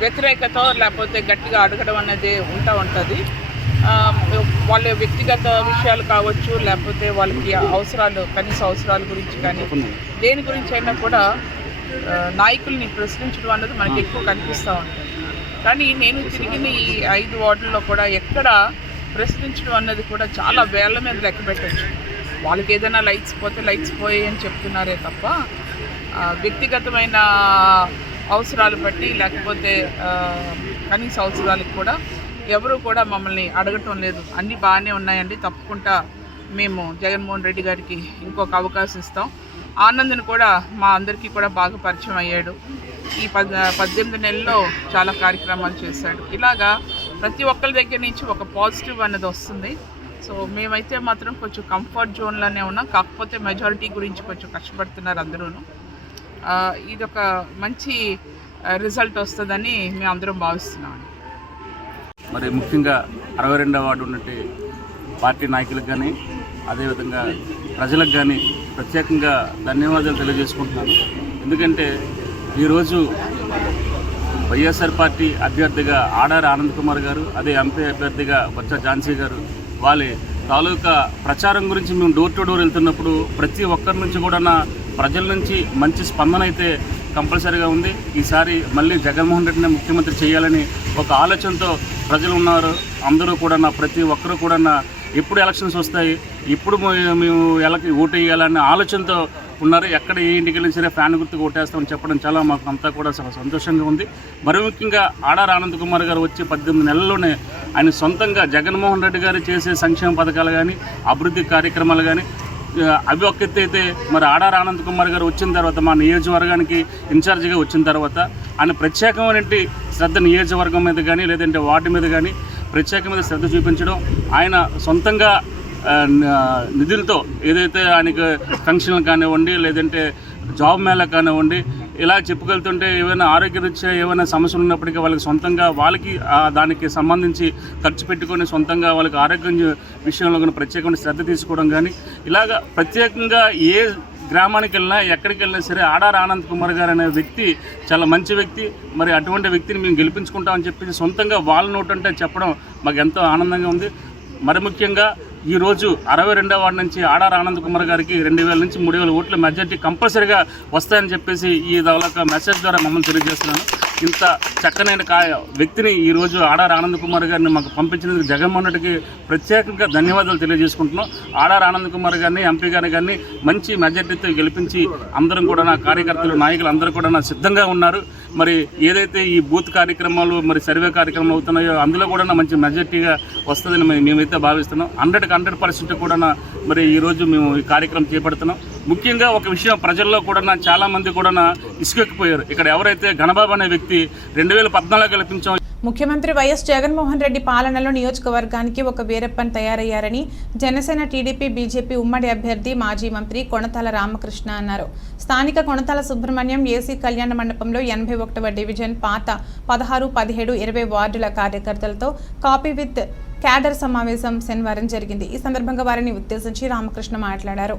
వ్యతిరేకత లేకపోతే గట్టిగా అడగడం అనేది ఉంటుంది. వాళ్ళ వ్యక్తిగత విషయాలు కావచ్చు, లేకపోతే వాళ్ళకి అవసరాలు, కనీస అవసరాల గురించి కానీ దేని గురించి అయినా కూడా నాయకుల్ని ప్రశ్నించడం అనేది మనకి ఎక్కువ కనిపిస్తూ ఉంటుంది. కానీ నేను తిరిగిన ఈ 5 వార్డుల్లో కూడా ఎక్కడ ప్రశ్నించడం అన్నది కూడా చాలా వేళ్ల మీద లెక్క పెట్టచ్చు. వాళ్ళకి ఏదైనా లైట్స్ పోతే లైట్స్ పోయాయి అని చెప్తున్నారే తప్ప వ్యక్తిగతమైన అవసరాలు బట్టి లేకపోతే కనీస అవసరాలకు కూడా ఎవరు కూడా మమ్మల్ని అడగటం లేదు. అన్నీ బాగానే ఉన్నాయండి, తప్పకుండా మేము జగన్మోహన్ రెడ్డి గారికి ఇంకొక అవకాశం ఇస్తాం. ఆనంద్ని కూడా మా అందరికీ కూడా బాగా పరిచయం అయ్యాడు. ఈ 18 నెలల్లో చాలా కార్యక్రమాలు చేశాడు. ఇలాగా ప్రతి ఒక్కరి దగ్గర నుంచి ఒక పాజిటివ్ అన్నది వస్తుంది. సో మేమైతే మాత్రం కొంచెం కంఫర్ట్ జోన్లోనే ఉన్నాం. కాకపోతే మెజారిటీ గురించి కొంచెం కష్టపడుతున్నారు అందరూ. ఇది ఒక మంచి రిజల్ట్ వస్తుందని మేము అందరం భావిస్తున్నాం. మరి ముఖ్యంగా 62వ వార్డు ఉన్నట్టు పార్టీ నాయకులకు కానీ అదేవిధంగా ప్రజలకు కానీ ప్రత్యేకంగా ధన్యవాదాలు తెలియజేసుకుంటున్నాను. ఎందుకంటే ఈరోజు వైఎస్ఆర్ పార్టీ అభ్యర్థిగా ఆడారి ఆనంద్ కుమార్ గారు, అదే ఎంపీ అభ్యర్థిగా బొత్స ఝాన్సీ గారు వాళ్ళ తాలూకా ప్రచారం గురించి మేము డోర్ టు డోర్ వెళ్తున్నప్పుడు ప్రతి ఒక్కరి నుంచి కూడా ప్రజల నుంచి మంచి స్పందన అయితే కంపల్సరీగా ఉంది. ఈసారి మళ్ళీ జగన్మోహన్ రెడ్డిని ముఖ్యమంత్రి చేయాలని ఒక ఆలోచనతో ప్రజలు ఉన్నారు. అందరూ కూడా ప్రతి ఒక్కరూ కూడా ఎప్పుడు ఎలక్షన్స్ వస్తాయి, ఇప్పుడు మేము ఓటు వేయాలనే ఆలోచనతో ఉన్నారు. ఎక్కడ ఏ ఇంటికి వెళ్ళినా సరే ఫ్యాన్ గుర్తుకు ఓటేస్తామని చెప్పడం చాలా మాకు అంతా కూడా చాలా సంతోషంగా ఉంది. మరి ముఖ్యంగా ఆడారి ఆనంద్ కుమార్ గారు వచ్చి 18 నెలల్లోనే ఆయన సొంతంగా జగన్మోహన్ రెడ్డి గారు చేసే సంక్షేమ పథకాలు కానీ అభివృద్ధి కార్యక్రమాలు కానీ అవి ఒక ఎత్తు అయితే, మరి ఆడారి ఆనంద్ కుమార్ గారు వచ్చిన తర్వాత మా నియోజకవర్గానికి ఇన్ఛార్జిగా వచ్చిన తర్వాత ఆయన ప్రత్యేకమైన శ్రద్ధ నియోజకవర్గం మీద కానీ లేదంటే వార్డు మీద కానీ ప్రత్యేకమైన శ్రద్ధ చూపించడం, ఆయన సొంతంగా నిధులతో ఏదైతే ఆయనకి ఫంక్షన్లు కానివ్వండి లేదంటే జాబ్ మేళా కానివ్వండి ఇలా చెప్పుకెళ్తుంటే ఏమైనా ఆరోగ్యరీత్యా ఏమైనా సమస్యలు ఉన్నప్పటికీ వాళ్ళకి సొంతంగా వాళ్ళకి దానికి సంబంధించి ఖర్చు పెట్టుకొని సొంతంగా వాళ్ళకి ఆరోగ్యం విషయంలో కానీ ప్రత్యేకమైన శ్రద్ధ తీసుకోవడం కానీ ఇలాగ ప్రత్యేకంగా ఏ గ్రామానికి వెళ్ళినా ఎక్కడికి వెళ్ళినా సరే ఆడారి ఆనంద్ కుమార్ గారు అనే వ్యక్తి చాలా మంచి వ్యక్తి. మరి అటువంటి వ్యక్తిని మేము గెలిపించుకుంటామని చెప్పి సొంతంగా వాళ్ళ నోటంటే చెప్పడం మాకు ఎంతో ఆనందంగా ఉంది. మరి ముఖ్యంగా ఈరోజు 62వ వార్డు నుంచి ఆడారి ఆనంద్ కుమార్ గారికి 2000 నుంచి 3000 ఓట్ల మెజార్టీ కంపల్సరీగా వస్తాయని చెప్పేసి ఈ దాకా మెసేజ్ ద్వారా మమ్మల్ని తెలియజేస్తున్నాను. ఇంత చక్కనైన వ్యక్తిని ఈరోజు ఆడారి ఆనంద్ కుమార్ గారిని మాకు పంపించినందుకు జగన్మోహన్ రెడ్డికి ప్రత్యేకంగా ధన్యవాదాలు తెలియజేసుకుంటున్నాం. ఆడారి ఆనంద్ కుమార్ గారిని ఎంపీ గారిని కానీ మంచి మెజార్టీతో గెలిపించి అందరం కూడా కార్యకర్తలు నాయకులు అందరూ కూడా సిద్ధంగా ఉన్నారు. మరి ఏదైతే ఈ బూత్ కార్యక్రమాలు మరి సర్వే కార్యక్రమాలు అవుతున్నాయో అందులో కూడా మంచి మెజార్టీగా వస్తుందని మేమైతే భావిస్తున్నాం. 100% కూడా మరి ఈరోజు మేము ఈ కార్యక్రమం చేపడుతున్నాం. ముఖ్యంగా ఒక విషయం ప్రజల్లో కూడా చాలామంది కూడా ఇసుకెక్కిపోయారు. ఇక్కడ ఎవరైతే గణబాబు అనే వ్యక్తి 2014 గెలిపించాం. ముఖ్యమంత్రి వైఎస్ జగన్మోహన్ రెడ్డి పాలనలో నియోజకవర్గానికి ఒక వీరప్పన్ తయారయ్యారని జనసేన టీడీపీ బీజేపీ ఉమ్మడి అభ్యర్థి మాజీ మంత్రి కొణతాల రామకృష్ణ అన్నారు. స్థానిక కొణతాల సుబ్రహ్మణ్యం ఏసీ కళ్యాణ మండపంలో 81వ డివిజన్ పాత 16, 17, 20 వార్డుల కార్యకర్తలతో కాపీ విత్ క్యాడర్ సమావేశం శనివారం జరిగింది. ఈ సందర్భంగా వారిని ఉద్దేశించి రామకృష్ణ మాట్లాడారు.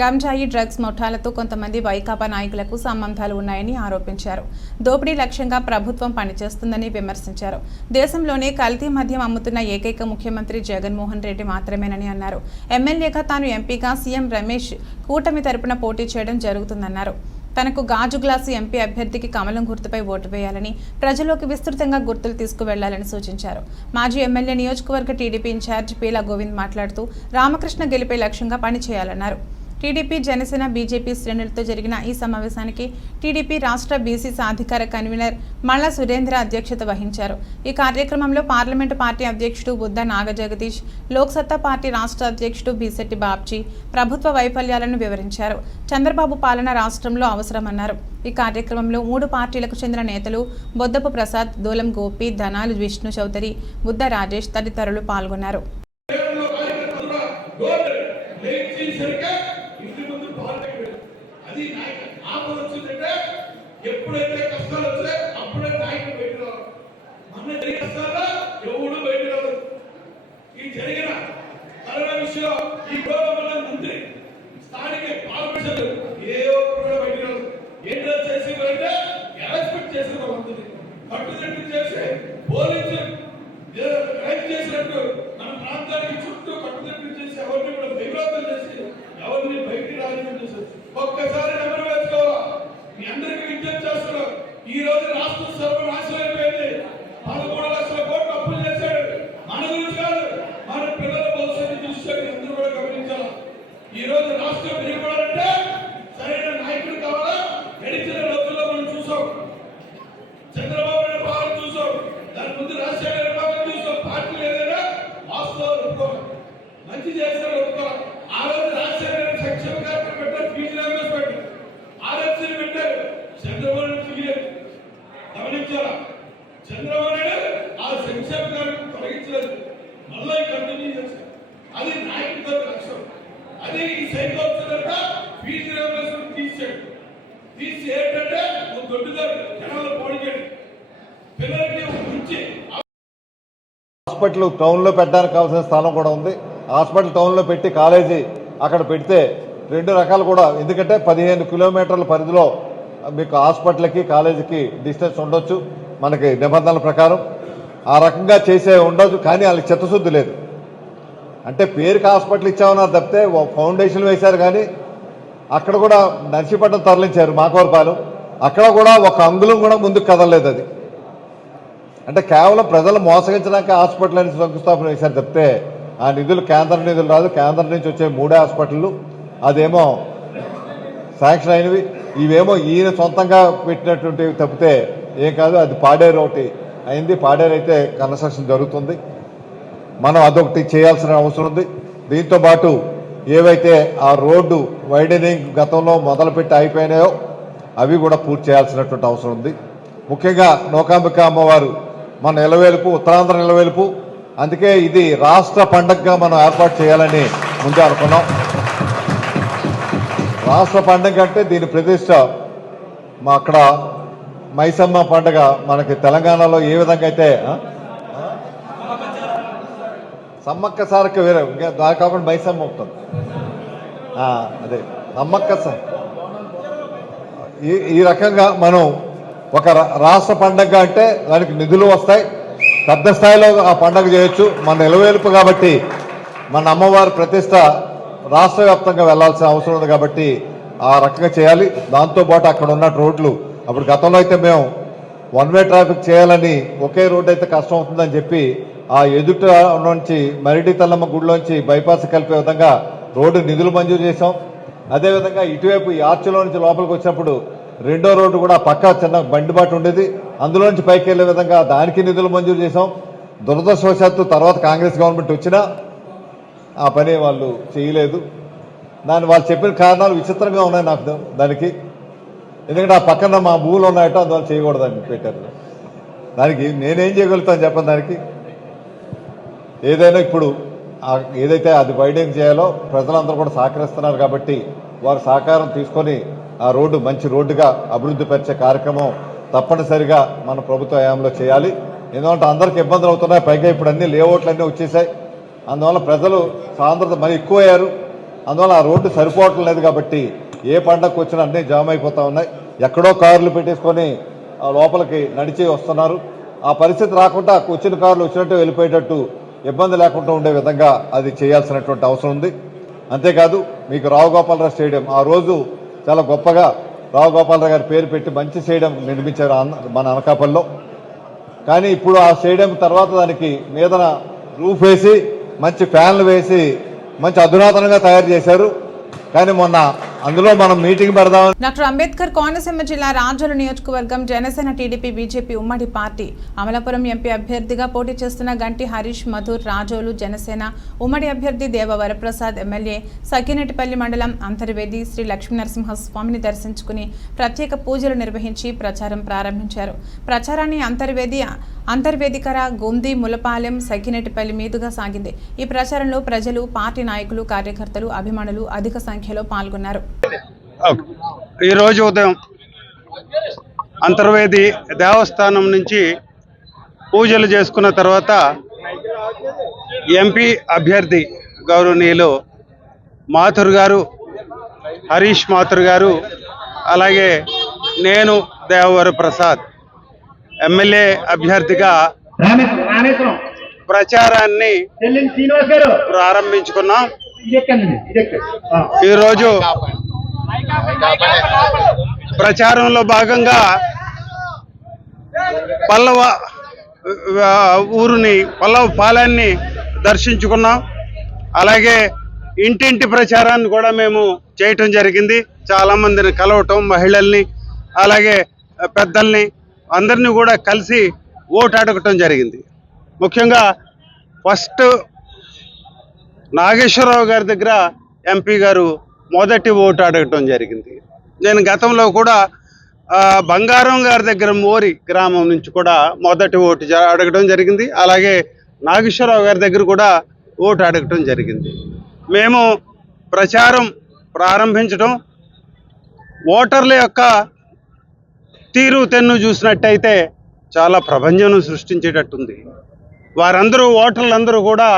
గంజాయి డ్రగ్స్ ముఠాలతో కొంతమంది వైకాపా నాయకులకు సంబంధాలు ఉన్నాయని ఆరోపించారు. దోపిడీ లక్ష్యంగా ప్రభుత్వం పనిచేస్తుందని విమర్శించారు. దేశంలోనే కల్తీ మద్యం అమ్ముతున్న ఏకైక ముఖ్యమంత్రి జగన్మోహన్ రెడ్డి మాత్రమేనని అన్నారు. ఎమ్మెల్యేగా తాను ఎంపీగా సీఎం రమేష్ కూటమి తరపున పోటీ చేయడం జరుగుతుందన్నారు. తనకు గాజు గ్లాసు ఎంపీ అభ్యర్థికి కమలం గుర్తుపై ఓటు వేయాలని, ప్రజల్లోకి విస్తృతంగా గుర్తులు తీసుకువెళ్లాలని సూచించారు. మాజీ ఎమ్మెల్యే నియోజకవర్గ టీడీపీ ఇన్ఛార్జ్ పీలా గోవింద్ మాట్లాడుతూ రామకృష్ణ గెలిపే లక్ష్యంగా పనిచేయాలన్నారు. టీడీపీ జనసేన బీజేపీ శ్రేణులతో జరిగిన ఈ సమావేశానికి టీడీపీ రాష్ట్ర బీసీ సాధికార కన్వీనర్ మల్ల సురేంద్ర అధ్యక్షత వహించారు. ఈ కార్యక్రమంలో పార్లమెంటు పార్టీ అధ్యక్షుడు బుద్ధ నాగజగదీష్, లోక్సత్తా పార్టీ రాష్ట్ర అధ్యక్షుడు బీశెట్టి బాబ్జీ ప్రభుత్వ వైఫల్యాలను వివరించారు. చంద్రబాబు పాలన రాష్ట్రంలో అవసరమన్నారు. ఈ కార్యక్రమంలో 3 పార్టీలకు చెందిన నేతలు బొద్దపు ప్రసాద్, దూలం గోపి, ధనాలు విష్ణు చౌదరి, బుద్ధ రాజేష్ తదితరులు పాల్గొన్నారు. ఎప్పుడైతే కష్టాలు వచ్చాయి అప్పుడే నాయకులు బయట రావాలి. మన జరిగిన కష్టాల్లో ఎవడు బయట రాదు. ఈ జరిగిన కరోనా విషయంలో ఈ గౌరవ మంత్రి స్థానిక పార్లమెంట్ ఏ ఒక్కరు కూడా బయట రాదు. ఏంటో చేసి అంటే ఎలక్ట్ చేసిన మంత్రి కట్టుదిట్టు చేసి పోలీసులు క్రైమ్ చేసినట్టు మన ప్రాంతానికి చుట్టూ కట్టుదిట్టు చేసి ఎవరిని కూడా భయభ్రాంతం చేసి ఎవరిని బయటికి రాజకీయం చేశారు. ఒక్కసారి నెంబర్ వేసుకోవాలా. మీ అందరికీ విజ్ఞప్తి చేస్తున్నాం. ఈ రోజు రాష్ట్రం సర్వనాశనం అయిపోయింది. దొడ్డుదారు జనాలు పోడికండి పిల్లలకి ఉంచి హాస్పిటల్ టౌన్లో పెట్టడానికి కావాల్సిన స్థలం కూడా ఉంది. హాస్పిటల్ టౌన్లో పెట్టి కాలేజీ అక్కడ పెడితే 2 రకాలు కూడా, ఎందుకంటే 15 కిలోమీటర్ల పరిధిలో మీకు హాస్పిటల్కి కాలేజీకి డిస్టెన్స్ ఉండొచ్చు మనకి నిబంధనల ప్రకారం. ఆ రకంగా చేసే ఉండొచ్చు, కానీ వాళ్ళకి చిత్తశుద్ధి లేదు. అంటే పేరుకి హాస్పిటల్ ఇచ్చామన్నారు తప్పితే ఫౌండేషన్ వేశారు, కానీ అక్కడ కూడా నర్సీపట్నం తరలించారు మాకవరపాలెం, అక్కడ కూడా ఒక అంగుళం కూడా ముందుకు కదలలేదు. అది అంటే కేవలం ప్రజలు మోసగించడానికి హాస్పిటల్ అని శంకుస్థాపన వేశారు తప్పితే ఆ నిధులు కేంద్ర నిధులు రాదు. కేంద్రం నుంచి వచ్చే 3 హాస్పిటళ్ళు అదేమో శాంక్షన్ అయినవి, ఇవేమో ఈయన సొంతంగా పెట్టినటువంటివి తప్పితే ఏం కాదు. అది పాడేరు ఒకటి అయింది, పాడేరు అయితే కన్స్ట్రక్షన్ జరుగుతుంది. మనం అదొకటి చేయాల్సిన అవసరం ఉంది. దీంతో పాటు ఏవైతే ఆ రోడ్డు వైడనింగ్ గతంలో మొదలుపెట్టి అయిపోయినాయో అవి కూడా పూర్తి చేయాల్సినటువంటి అవసరం ఉంది. ముఖ్యంగా నూకాంబిక అమ్మవారు మన నిలవేలుపు, ఉత్తరాంధ్ర నిలవేలుపు, అందుకే ఇది రాష్ట్ర పండగగా మనం ఏర్పాటు చేయాలని ముందే అనుకున్నాం. రాష్ట్ర పండగ అంటే దీని ప్రతిష్ట మా అక్కడ మైసమ్మ పండగ మనకి తెలంగాణలో ఏ విధంగా అయితే సమ్మక్క సారక్క వేరే, ఇంకా దాని కాకుండా మైసమ్మ ఉంటుంది. అదే నమ్మక్క ఈ రకంగా మనం ఒక రాష్ట్ర పండగ అంటే దానికి నిధులు వస్తాయి, పెద్ద స్థాయిలో ఆ పండగ చేయొచ్చు. మన నిలవేలుపు కాబట్టి మన అమ్మవారి ప్రతిష్ట రాష్ట్ర వ్యాప్తంగా వెళ్లాల్సిన అవసరం ఉంది కాబట్టి ఆ రకంగా చేయాలి. దాంతోపాటు అక్కడ ఉన్న రోడ్లు, అప్పుడు గతంలో అయితే మేము 1 వే ట్రాఫిక్ చేయాలని ఒకే రోడ్డు అయితే కష్టం అవుతుందని చెప్పి ఆ ఎదుట నుంచి మరిడి తల్లమ్మ గుడిలోంచి బైపాస్ కలిపే విధంగా రోడ్డు నిధులు మంజూరు చేశాం. అదేవిధంగా ఇటువైపు ఈ ఆర్చిలో నుంచి లోపలికి వచ్చినప్పుడు 2వ రోడ్డు కూడా పక్క చిన్న బండిబాటు ఉండేది, అందులో నుంచి పైకి వెళ్లే విధంగా దానికి నిధులు మంజూరు చేశాం. దురదృష్టవశాత్తు తర్వాత కాంగ్రెస్ గవర్నమెంట్ వచ్చినా ఆ పని వాళ్ళు చేయలేదు. దాన్ని వాళ్ళు చెప్పిన కారణాలు విచిత్రంగా ఉన్నాయి నాకు దానికి. ఎందుకంటే ఆ పక్కన మా భూములు ఉన్నాయట, అందువల్ల చేయకూడదని పెట్టారు. దానికి నేనేం చేయగలుగుతాను చెప్పండి. దానికి ఏదైనా ఇప్పుడు ఏదైతే అది వైడింగ్ చేయాలో ప్రజలందరూ కూడా సహకరిస్తున్నారు కాబట్టి వారు సహకారం తీసుకొని ఆ రోడ్డు మంచి రోడ్డుగా అభివృద్ధి పరిచే కార్యక్రమం తప్పనిసరిగా మన ప్రభుత్వ హయాంలో చేయాలి. ఎందుకంటే అందరికి ఇబ్బందులు అవుతున్నాయి, పైగా ఇప్పుడు అన్ని లేఅవుట్లు అన్నీ వచ్చేసాయి. అందువల్ల ప్రజలు సాంద్రత మరి ఎక్కువయ్యారు, అందువల్ల ఆ రోడ్డు సరిపోవటం లేదు. కాబట్టి ఏ పండగకు వచ్చినా అన్నీ జామ్ అయిపోతా ఉన్నాయి. ఎక్కడో కార్లు పెట్టేసుకొని లోపలికి నడిచి వస్తున్నారు. ఆ పరిస్థితి రాకుండా వచ్చిన కార్లు వచ్చినట్టు వెళ్ళిపోయేటట్టు ఇబ్బంది లేకుండా ఉండే విధంగా అది చేయాల్సినటువంటి అవసరం ఉంది. అంతేకాదు మీకు రావు గోపాలరావు స్టేడియం ఆ రోజు చాలా గొప్పగా రావు గోపాలరావు గారి పేరు పెట్టి మంచి స్టేడియం నిర్మించారు మన అనకాపల్లిలో. కానీ ఇప్పుడు ఆ స్టేడియం తర్వాత దానికి మీదన రూఫ్ వేసి మంచి ఫ్యాన్లు వేసి మంచి అధునాతనంగా తయారు చేశారు. కానీ మొన్న అందులో మనం మీటింగ్ పెడదాం. డాక్టర్ అంబేద్కర్ కోనసీమ జిల్లా రాజోలు నియోజకవర్గం జనసేన టీడీపీ బీజేపీ ఉమ్మడి పార్టీ అమలాపురం ఎంపీ అభ్యర్థిగా పోటీ చేస్తున్న గంటి హరీష్ మధుర్, రాజోలు జనసేన ఉమ్మడి అభ్యర్థి దేవ వరప్రసాద్ ఎమ్మెల్యే సఖినేటిపల్లి మండలం అంతర్వేది శ్రీ లక్ష్మీనరసింహస్వామిని దర్శించుకుని ప్రత్యేక పూజలు నిర్వహించి ప్రచారం ప్రారంభించారు. ప్రచారాన్ని అంతర్వేదికర, గొంది, ములపాలెం, సఖినేటిపల్లి మీదుగా సాగింది. ఈ ప్రచారంలో ప్రజలు, పార్టీ నాయకులు, కార్యకర్తలు, అభిమానులు అధిక సంఖ్యలో పాల్గొన్నారు. ఈరోజు ఉదయం అంతర్వేది దేవస్థానం నుంచి పూజలు చేసుకున్న తర్వాత ఎంపీ అభ్యర్థి గౌరవనీయులు మాథుర్ గారు, హరీష్ మాథుర్ గారు, అలాగే నేను దేవవర ప్రసాద్ ఎమ్మెల్యే అభ్యర్థిగా ప్రచారాన్ని ప్రారంభించుకున్నాం. ఈరోజు ప్రచారంలో భాగంగా పల్లవ పాలెన్ని దర్శించుకున్నాం. అలాగే ఇంటింటి ప్రచారాన్ని కూడా మేము చేయటం జరిగింది. చాలామందిని కలవటం, మహిళల్ని అలాగే పెద్దల్ని అందరినీ కూడా కలిసి ఓటు అడగటం జరిగింది. ముఖ్యంగా ఫస్ట్ నాగేశ్వరరావు గారి దగ్గర ఎంపీ గారు మొదటి ఓటు అడగటం జరిగింది. నేను గతంలో కూడా బంగారం గారి దగ్గర మోరి గ్రామం నుంచి కూడా మొదటి ఓటు అడగటం జరిగింది. అలాగే నాగేశ్వరరావు గారి దగ్గర కూడా ఓటు అడగటం జరిగింది. మేము ప్రచారం ప్రారంభించడం, ఓటర్ల యొక్క తీరు తెన్ను చూసినట్టయితే చాలా ప్రభంజనం సృష్టించేటట్టుంది. వారందరూ ఓటర్లందరూ కూడా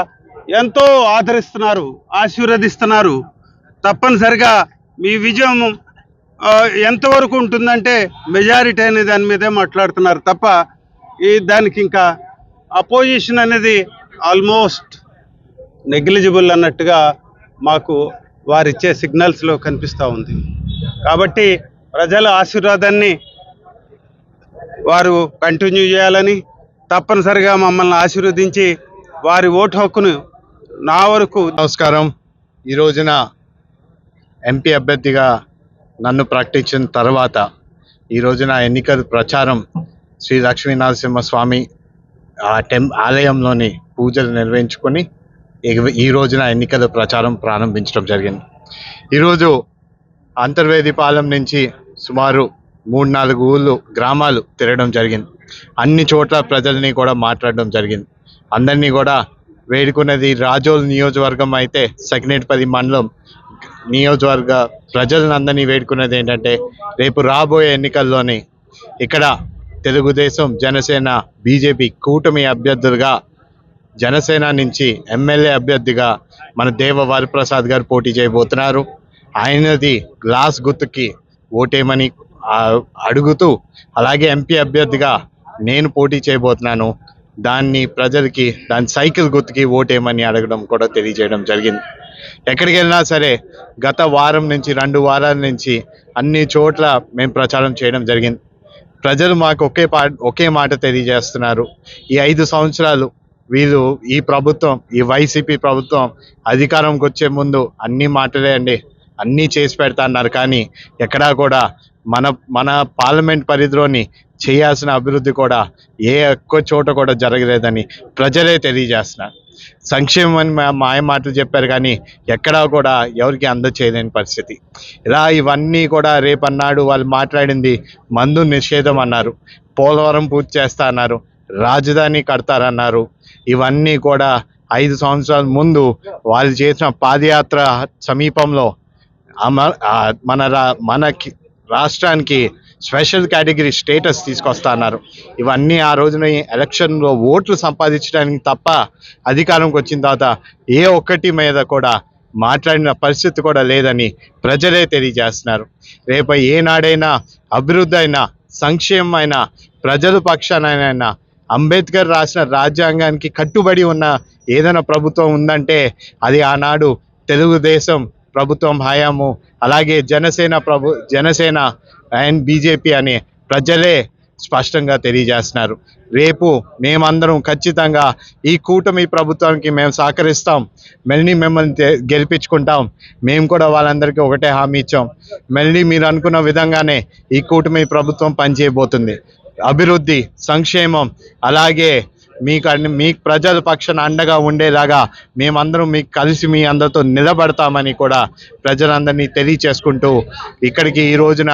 ఎంతో ఆదరిస్తున్నారు, ఆశీర్వదిస్తున్నారు. తప్పనిసరిగా మీ విజయం ఎంతవరకు ఉంటుందంటే మెజారిటీ అనే దాని మీదే మాట్లాడుతున్నారు తప్ప దానికి ఇంకా అపోజిషన్ అనేది ఆల్మోస్ట్ నెగ్లిజిబుల్ అన్నట్టుగా మాకు వారిచ్చే సిగ్నల్స్లో కనిపిస్తూ ఉంది. కాబట్టి ప్రజల ఆశీర్వాదాన్ని వారు కంటిన్యూ చేయాలని, తప్పనిసరిగా మమ్మల్ని ఆశీర్వదించి వారి ఓటు హక్కును నా వరకు. నమస్కారం. ఈ రోజున ఎంపీ అభ్యర్థిగా నన్ను ప్రకటించిన తర్వాత ఈ రోజున ఎన్నికల ప్రచారం శ్రీ లక్ష్మీనరసింహస్వామి ఆలయంలోని పూజలు నిర్వహించుకొని ఈ రోజున ఎన్నికల ప్రచారం ప్రారంభించడం జరిగింది. ఈరోజు అంతర్వేదిపాలెం నుంచి సుమారు 3-4 ఊళ్ళు గ్రామాలు తిరగడం జరిగింది. అన్ని చోట్ల ప్రజల్ని కూడా మాట్లాడడం జరిగింది. అందరినీ కూడా వేడుకున్నది రాజోల్ నియోజకవర్గం అయితే సకినేటిపల్లి మండలం నియోజకవర్గ ప్రజలందరినీ వేడుకున్నది ఏంటంటే రేపు రాబోయే ఎన్నికల్లోని ఇక్కడ తెలుగుదేశం, జనసేన, బీజేపీ కూటమి అభ్యర్థులుగా జనసేన నుంచి ఎమ్మెల్యే అభ్యర్థిగా మన దేవ వరప్రసాద్ గారు పోటీ చేయబోతున్నారు. ఆయనది గ్లాస్ గుర్తుకి ఓటేమని అడుగుతూ, అలాగే ఎంపీ అభ్యర్థిగా నేను పోటీ చేయబోతున్నాను, దాన్ని ప్రజలకి దాని సైకిల్ గుర్తుకి ఓటేమని అడగడం కూడా తెలియజేయడం జరిగింది. ఎక్కడికి వెళ్ళినా సరే గత వారం నుంచి 2 వారాల నుంచి అన్ని చోట్ల మేము ప్రచారం చేయడం జరిగింది. ప్రజలు మాకు ఒకే మాట తెలియజేస్తున్నారు. ఈ 5 సంవత్సరాలు వీళ్ళు ఈ ప్రభుత్వం, ఈ వైసీపీ ప్రభుత్వం అధికారంకి వచ్చే ముందు అన్ని మాటలే అండి, అన్నీ చేసి పెడతా అన్నారు. కానీ ఎక్కడా కూడా మన పార్లమెంట్ పరిధిలోని చేయాల్సిన అభివృద్ధి కూడా ఏ ఒక్క చోట కూడా జరగలేదని ప్రజలే తెలియజేస్తున్నారు. సంక్షేమం అని మాయ మాటలు చెప్పారు కానీ ఎక్కడా కూడా ఎవరికి అందచేయలేని పరిస్థితి. ఇలా ఇవన్నీ కూడా రేపన్నాడు వాళ్ళు మాట్లాడింది మందు నిషేధం అన్నారు, పోలవరం పూర్తి చేస్తా అన్నారు, రాజధాని కడతారన్నారు. ఇవన్నీ కూడా 5 సంవత్సరాల ముందు వాళ్ళు చేసిన పాదయాత్ర సమీపంలో మనకి రాష్ట్రానికి స్పెషల్ కేటగిరీ స్టేటస్ తీసుకొస్తా అన్నారు. ఇవన్నీ ఆ రోజున ఎలక్షన్లో ఓట్లు సంపాదించడానికి తప్ప అధికారంకి వచ్చిన తర్వాత ఏ ఒక్కటి మీద కూడా మాట్లాడిన పరిస్థితి కూడా లేదని ప్రజలే తెలియజేస్తున్నారు. రేపు ఏనాడైనా అభివృద్ధి అయినా, సంక్షేమం అయినా, ప్రజల పక్షానైనా అంబేద్కర్ రాసిన రాజ్యాంగానికి కట్టుబడి ఉన్న ఏదైనా ప్రభుత్వం ఉందంటే అది ఆనాడు తెలుగుదేశం ప్రభుత్వం హయాము, అలాగే జనసేన అండ్ బీజేపీ అని ప్రజలే స్పష్టంగా తెలియజేస్తున్నారు. రేపు మేమందరం ఖచ్చితంగా ఈ కూటమి ప్రభుత్వానికి మేము సహకరిస్తాం, మళ్ళీ మిమ్మల్ని గెలిపించుకుంటాం. మేము కూడా వాళ్ళందరికీ ఒకటే హామీ ఇచ్చాం, మళ్ళీ మీరు అనుకున్న విధంగానే ఈ కూటమి ప్రభుత్వం పనిచేయబోతుంది. అభివృద్ధి, సంక్షేమం, అలాగే మీకు ప్రజల పక్షాన అండగా ఉండేలాగా మేమందరం మీకు కలిసి మీ అందరితో నిలబడతామని కూడా ప్రజలందరినీ తెలియచేసుకుంటూ ఇక్కడికి ఈ రోజున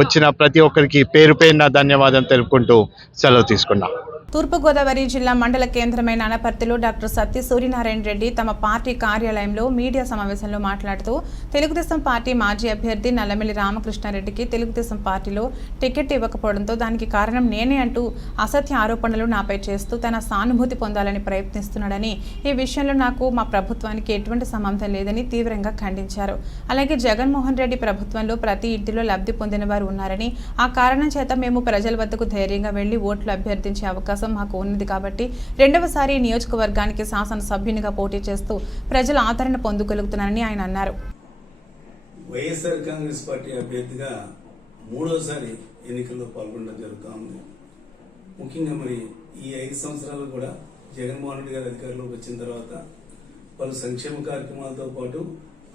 వచ్చిన ప్రతి ఒక్కరికి పేరు పేరున ధన్యవాదాలు తెలుపుకుంటూ సెలవు తీసుకున్నాం. తూర్పుగోదావరి జిల్లా మండల కేంద్రమైన అనపర్తిలో డాక్టర్ సత్య సూర్యనారాయణ రెడ్డి తమ పార్టీ కార్యాలయంలో మీడియా సమావేశంలో మాట్లాడుతూ తెలుగుదేశం పార్టీ మాజీ అభ్యర్థి నల్లమిల్లి రామకృష్ణారెడ్డికి తెలుగుదేశం పార్టీలో టికెట్ ఇవ్వకపోవడంతో దానికి కారణం నేనే అంటూ అసత్య ఆరోపణలు నాపై చేస్తూ తన సానుభూతి పొందాలని ప్రయత్నిస్తున్నాడని, ఈ విషయంలో నాకు మా ప్రభుత్వానికి ఎటువంటి సంబంధం లేదని తీవ్రంగా ఖండించారు. అలాగే జగన్మోహన్ రెడ్డి ప్రభుత్వంలో ప్రతి ఇంటిలో లబ్ధి పొందిన వారు ఉన్నారని, ఆ కారణం చేత మేము ప్రజల వద్దకు ధైర్యంగా వెళ్లి ఓట్లు అభ్యర్థించే అవకాశం మాకు ఉన్నది కాబట్టి రెండవసారి నియోజకవర్గానికి శాసనసభ్యునిగా పోటీ చేస్తూ ప్రజల ఆదరణ పొందగలుగుతున్నానని ఆయన అన్నారు. వైఎస్ఆర్ కాంగ్రెస్ పార్టీ అభ్యర్థిగా 3వసారి ఎన్నికల్లో పాల్గొనడం జరుగుతోంది. ముఖ్యంగా మరి ఈ 5 సంవత్సరాలు కూడా జగన్మోహన్ రెడ్డి గారు అధికారంలోకి వచ్చిన తర్వాత పలు సంక్షేమ కార్యక్రమాలతో పాటు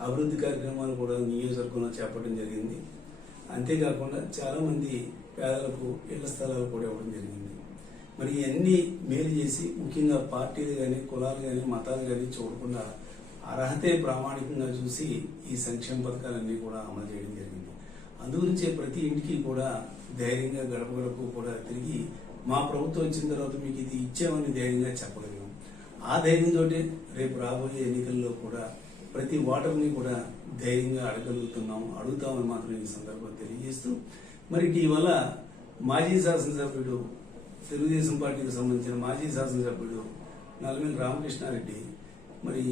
అభివృద్ధి కార్యక్రమాలు కూడా నియోజకవర్గంలో చేపట్టడం జరిగింది. అంతేకాకుండా చాలా మంది పేదలకు ఇళ్ల స్థలాలు కూడా ఇవ్వడం జరిగింది. మరి ఇవన్నీ మేలు చేసి ముఖ్యంగా పార్టీలు కానీ, కులాలు కానీ, మతాలు కానీ చూడకుండా అర్హతే ప్రామాణికంగా చూసి ఈ సంక్షేమ పథకాలన్నీ కూడా అమలు చేయడం జరిగింది. అందుగురించే ప్రతి ఇంటికి కూడా ధైర్యంగా గడప గడపకు కూడా తిరిగి మా ప్రభుత్వం వచ్చిన తర్వాత మీకు ఇది ఇచ్చామని ధైర్యంగా చెప్పగలిగాం. ఆ ధైర్యంతో రేపు రాబోయే ఎన్నికల్లో కూడా ప్రతి ఓటర్ని కూడా ధైర్యంగా అడగలుగుతామని మాత్రం ఈ సందర్భంగా తెలియజేస్తూ, మరి ఇటీవల మాజీ శాసనసభ్యుడు, తెలుగుదేశం పార్టీకి సంబంధించిన మాజీ శాసనసభ్యుడు నల్లమిల్లి రామకృష్ణారెడ్డి మరి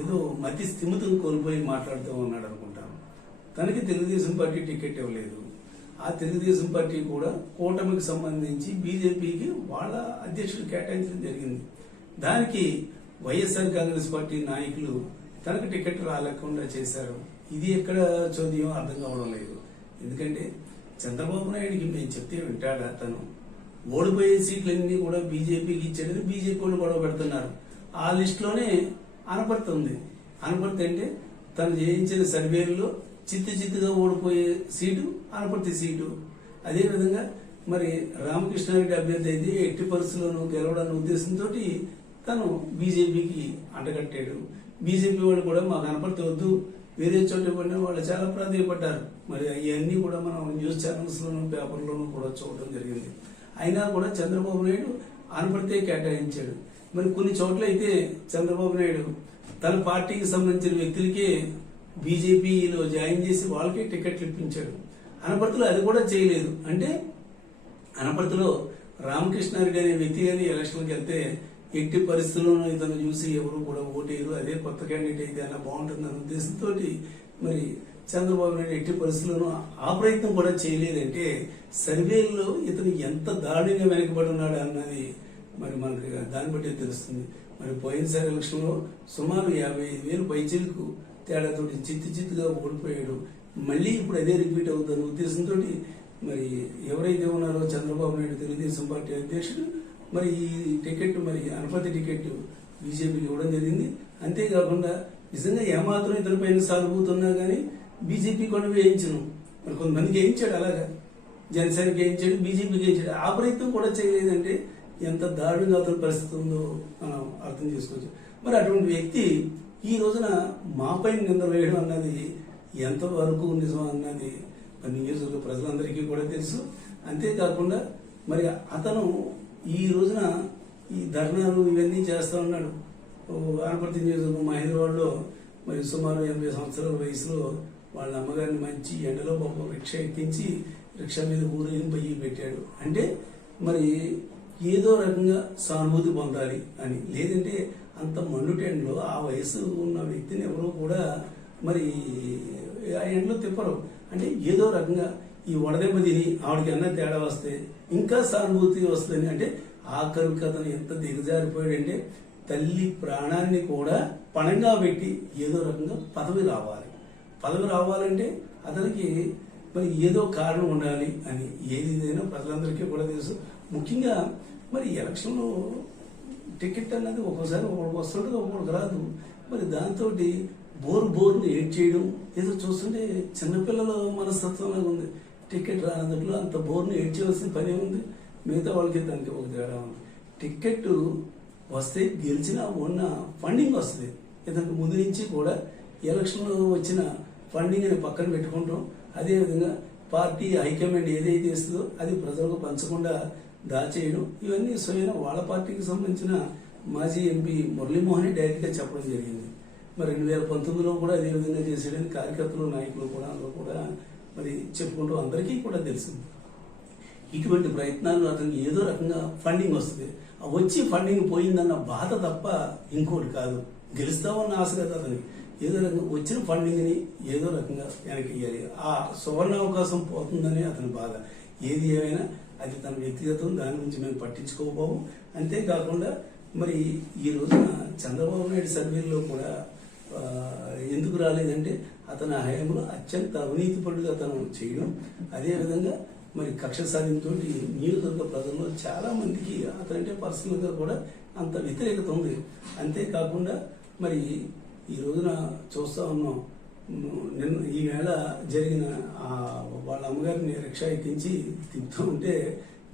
ఏదో మతి స్థిమితం కోల్పోయి మాట్లాడుతూ ఉన్నాడు అనుకుంటాను. తనకి తెలుగుదేశం పార్టీ టికెట్ ఇవ్వలేదు. ఆ తెలుగుదేశం పార్టీ కూడా కూటమికి సంబంధించి బీజేపీకి వాళ్ళ అధ్యక్షుడు కేటాయించడం జరిగింది. దానికి వైఎస్ఆర్ కాంగ్రెస్ పార్టీ నాయకులు తనకు టికెట్ రాలేకుండా చేశారు. ఇది ఎక్కడ చోద్యం అర్థం కావడం లేదు. ఎందుకంటే చంద్రబాబు నాయుడికి మేము చెప్తే వింటాడా? తను ఓడిపోయే సీట్లన్నీ కూడా బీజేపీకి ఇచ్చాడని బీజేపీ వాళ్ళు గొడవ పెడుతున్నారు. ఆ లిస్టులోనే అనపర్తి ఉంది. అనపర్తి అంటే తను చేయించిన సర్వేల్లో చిత్తుగా ఓడిపోయే సీటు అనపర్తి సీటు. అదేవిధంగా మరి రామకృష్ణారెడ్డి అభ్యర్థి అయితే ఎట్టి పరిస్థితుల్లోనూ గెలవడానికి ఉద్దేశంతో తను బీజేపీకి అంటగట్టాడు. బీజేపీ వాళ్ళు కూడా మాకు అనపర్తి వద్దు, వేరే చోట ఇవ్వండి వాళ్ళు చాలా ప్రాధాన్యపడ్డారు. మరి అవన్నీ కూడా మనం న్యూస్ ఛానల్స్లోనూ పేపర్లోనూ కూడా చూడటం జరిగింది. అయినా కూడా చంద్రబాబు నాయుడు అనపర్తే కేటాయించాడు. మరి కొన్ని చోట్ల అయితే చంద్రబాబు నాయుడు తన పార్టీకి సంబంధించిన వ్యక్తులకే బీజేపీలో జాయిన్ చేసి వాళ్ళకే టికెట్లు ఇప్పించాడు. అనపర్తిలో అది కూడా చేయలేదు. అంటే అనపర్తిలో రామకృష్ణారెడ్డి అనే వ్యక్తి కానీ ఎలక్షన్కి వెళ్తే ఎట్టి పరిస్థితుల్లోనూ ఇతను చూసి ఎవరు కూడా ఓటేయరు, అదే కొత్త క్యాండిడేట్ అయితే అలా బాగుంటుందన్న ఉద్దేశంతో మరి చంద్రబాబు నాయుడు ఎట్టి పరిస్థితుల్లోనూ ఆ ప్రయత్నం కూడా చేయలేదంటే సర్వేల్లో ఇతను ఎంత దారుణంగా వెనకబడి ఉన్నాడు అన్నది మరి మనకి దాన్ని బట్టి తెలుస్తుంది. మరి పోయినసారి ఎలక్షన్లో సుమారు 55,000 పైచీలకు తేడాతో చిత్తుగా ఓడిపోయాడు. మళ్ళీ ఇప్పుడు అదే రిపీట్ అవుతున్న ఉద్దేశంతో మరి ఎవరైతే ఉన్నారో చంద్రబాబు నాయుడు తెలుగుదేశం పార్టీ అధ్యక్షుడు మరి ఈ టికెట్ మరి అనపర్తి టికెట్ బీజేపీకి ఇవ్వడం జరిగింది. అంతేకాకుండా నిజంగా ఏమాత్రం ఇతని పైన సానుభూతున్నా కానీ బీజేపీ కూడా వేయించను. మరి కొంతమందికి వేయించాడు, అలాగా జనసేనకి వేయించాడు, బీజేపీకి వేయించాడు. ఆ ప్రయత్నం కూడా చేయలేదంటే ఎంత దారుణంగా అతని పరిస్థితి ఉందో మనం అర్థం చేసుకోవచ్చు. మరి అటువంటి వ్యక్తి ఈ రోజున మాపై నింద వేయడం అన్నది ఎంతవరకు నిజం అన్నది మరి నియోజకవర్గ ప్రజలందరికీ కూడా తెలుసు. అంతేకాకుండా మరి అతను ఈ రోజున ఈ ధర్నాలు ఇవన్నీ చేస్తా ఉన్నాడు. ఆనపర్తి నియోజకవర్గం హైదరాబాద్లో మరి సుమారు 80 సంవత్సరాల వయసులో వాళ్ళ అమ్మగారిని మంచి ఎండలో పాపం రిక్షా ఎక్కించి రిక్షా మీద ఊరేగింపయ్యి పెట్టాడు. అంటే మరి ఏదో రకంగా సానుభూతి పొందాలి అని, లేదంటే అంత మండుటెండలో ఆ వయసు ఉన్న వ్యక్తిని ఎవరో కూడా మరి ఆ ఎండలో తిప్పరు. అంటే ఏదో రకంగా ఈ వడదెబ్బ తిని ఆవిడకి అన్న తేడా వస్తే ఇంకా సానుభూతి వస్తుందని, అంటే ఆఖరికి అతను ఎంత దిగజారిపోయాడంటే తల్లి ప్రాణాన్ని కూడా పణంగా పెట్టి ఏదో రకంగా పదవి రావాలంటే అతనికి మరి ఏదో కారణం ఉండాలి అని ఏదైనా ప్రజలందరికీ కూడా తెలుసు. ముఖ్యంగా మరి ఎలక్షన్లో టికెట్ అన్నది ఒక్కోసారి ఒకరికి వస్తుంటుంది, ఒకరికి రాదు. మరి దాంతో బోరుని ఏడ్ చేయడం ఏదో చూస్తుంటే చిన్నపిల్లల మనస్తత్వంలాగా ఉంది. టికెట్ రానందులో అంత బోర్ను ఏడ్ చేయవలసిన పని ఉంది. మిగతా వాళ్ళకి దానికి ఒక తేడా ఉంది. టికెట్ వస్తే గెలిచినా ఉన్న ఫండింగ్ వస్తుంది. ఇతనికి ముందు నుంచి కూడా ఎలక్షన్లో వచ్చిన ఫండింగ్ అని పక్కన పెట్టుకుంటాం. అదేవిధంగా పార్టీ హైకమాండ్ ఏదైతే ఇస్తుందో అది ప్రజలకు పంచకుండా దాచేయడం, ఇవన్నీ స్వయం వాళ్ళ పార్టీకి సంబంధించిన మాజీ ఎంపీ మురళీమోహన్ డైరెక్ట్ గా చెప్పడం జరిగింది. మరి 2019లో కూడా అదే విధంగా చేసేయని కార్యకర్తలు నాయకులు కూడా అందరూ కూడా మరి చెప్పుకుంటూ అందరికీ కూడా తెలిసింది. ఇటువంటి ప్రయత్నాలు అతనికి ఏదో రకంగా ఫండింగ్ వస్తుంది. వచ్చి ఫండింగ్ పోయిందన్న బాధ తప్ప ఇంకోటి కాదు. గెలుస్తామన్న ఆశ కదా అతనికి. ఏదో రకంగా వచ్చిన ఫండింగ్ని ఏదో రకంగా వెనక్కి ఇయ్యాలి. ఆ సువర్ణ అవకాశం పోతుందని అతని బాధ. ఏది ఏమైనా అది తన వ్యక్తిగతం, దాని గురించి మేము పట్టించుకోకపోము. అంతేకాకుండా మరి ఈ రోజున చంద్రబాబు నాయుడు సర్వేల్లో కూడా ఎందుకు రాలేదంటే అతని హయాంలో అత్యంత అవినీతిపరుడుగా అతను చేయడం, అదేవిధంగా మరి కక్ష సాధింపుతో నియోజకవర్గ ప్రజల్లో చాలా మందికి అతనంటే పర్సనల్ గా కూడా అంత వ్యతిరేకత ఉంది. అంతేకాకుండా మరి ఈ రోజున చూస్తా ఉన్నాం, ఈ వేళ జరిగిన వాళ్ళ అమ్మగారిని రిక్షా ఎక్కించి తిప్పుతూ ఉంటే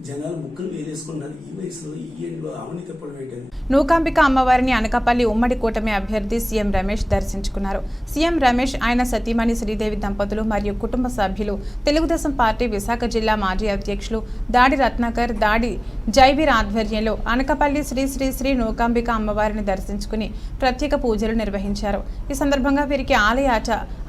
జనాలు ముక్కులు వేలేసుకున్నారు. ఈ వయసులో ఈ ఎండ్లో ఆమెని తప్పడం ఏంటని. నూకాంబిక అమ్మవారిని అనకాపల్లి ఉమ్మడి కూటమి అభ్యర్థి సీఎం రమేష్ దర్శించుకున్నారు. సీఎం రమేష్, ఆయన సతీమణి శ్రీదేవి దంపతులు మరియు కుటుంబ సభ్యులు, తెలుగుదేశం పార్టీ విశాఖ జిల్లా మాజీ అధ్యక్షులు దాడి రత్నాకర్, దాడి జైవీర్ ఆధ్వర్యంలో అనకాపల్లి శ్రీ శ్రీ శ్రీ నూకాంబిక అమ్మవారిని దర్శించుకుని ప్రత్యేక పూజలు నిర్వహించారు. ఈ సందర్భంగా వీరికి ఆలయ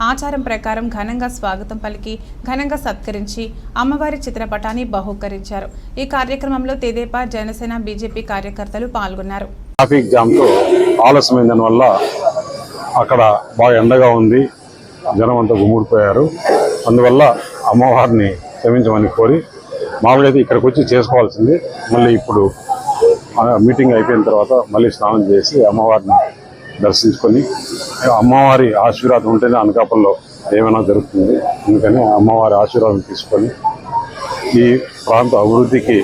ఆచారం ప్రకారం ఘనంగా స్వాగతం పలికి ఘనంగా సత్కరించి అమ్మవారి చిత్రపటాన్ని బహూకరించారు. ఈ కార్యక్రమంలో తెదేపా, జనసేన, బీజేపీ కార్యకర్తలు పాల్గొన్నారు. ట్రాఫిక్ జామ్తో ఆలస్యమైన వల్ల అక్కడ బాగా ఎండగా ఉంది, జనం అంతా గుమ్ముడిపోయారు. అందువల్ల అమ్మవారిని క్షమించమని కోరి మామూలుగా అయితే ఇక్కడికి వచ్చి చేసుకోవాల్సింది. మళ్ళీ ఇప్పుడు మీటింగ్ అయిపోయిన తర్వాత మళ్ళీ స్నానం చేసి అమ్మవారిని దర్శించుకొని అమ్మవారి ఆశీర్వాదం ఉంటేనే అనకాపల్లిలో ఏమైనా జరుగుతుంది. అందుకని అమ్మవారి ఆశీర్వాదం తీసుకొని ఈ ప్రాంత అభివృద్ధికి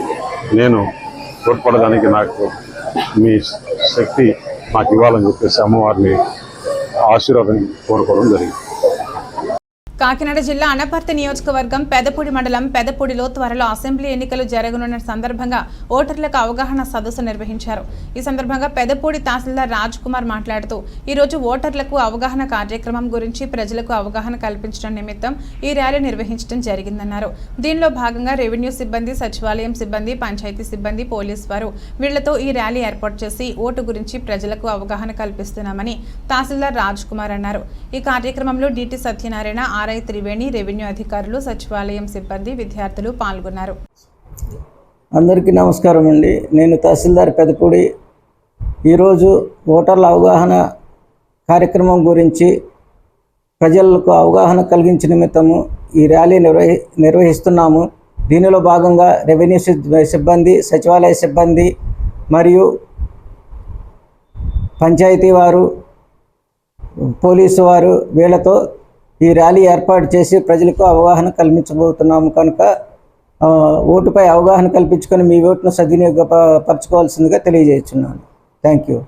నేను తోడ్పడడానికి నాకు మీ శక్తి నాకు ఇవ్వాలని చెప్పేసి అమ్మవారిని ఆశీర్వాదం కోరుకోవడం జరిగింది. కాకినాడ జిల్లా అనపర్తి నియోజకవర్గం పెదపూడి మండలం పెదపూడిలో త్వరలో అసెంబ్లీ ఎన్నికలు జరగనున్న సందర్భంగా ఓటర్లకు అవగాహన సదస్సు నిర్వహించారు. ఈ సందర్భంగా పెదపూడి తహసీల్దార్ రాజ్ కుమార్ మాట్లాడుతూ ఈరోజు ఓటర్లకు అవగాహన కార్యక్రమం గురించి ప్రజలకు అవగాహన కల్పించడం నిమిత్తం ఈ ర్యాలీ నిర్వహించడం జరిగిందన్నారు. దీనిలో భాగంగా రెవెన్యూ సిబ్బంది, సచివాలయం సిబ్బంది, పంచాయతీ సిబ్బంది, పోలీసు వారు వీళ్లతో ఈ ర్యాలీ ఏర్పాటు చేసి ఓటు గురించి ప్రజలకు అవగాహన కల్పిస్తున్నామని తహసీల్దార్ రాజ్ కుమార్ అన్నారు. ఈ కార్యక్రమంలో DT Satyanarayana, RI Triveni, revenue అధికారులు, సచివాలయం సిబ్బంది, విద్యార్థులు పాల్గొన్నారు. అందరికీ నమస్కారం అండి. నేను తహసీల్దార్ పెదపూడి. ఈరోజు ఓటర్ల అవగాహన కార్యక్రమం గురించి ప్రజలకు అవగాహన కలిగించే నిమిత్తము ఈ ర్యాలీ నిర్వహిస్తున్నాము. దీనిలో భాగంగా రెవెన్యూ సిబ్బంది, సచివాలయ సిబ్బంది మరియు పంచాయతీ వారు, పోలీసు వారు వీళ్ళతో ఈ ర్యాలీ ఏర్పాటు చేసి ప్రజలకు అవగాహన కల్పించబోతున్నాము. కనుక ఓటుపై అవగాహన కల్పించుకొని మీ ఓటును సద్వినియోగపరచుకోవాల్సిందిగా తెలియజేస్తున్నాను. Thank you.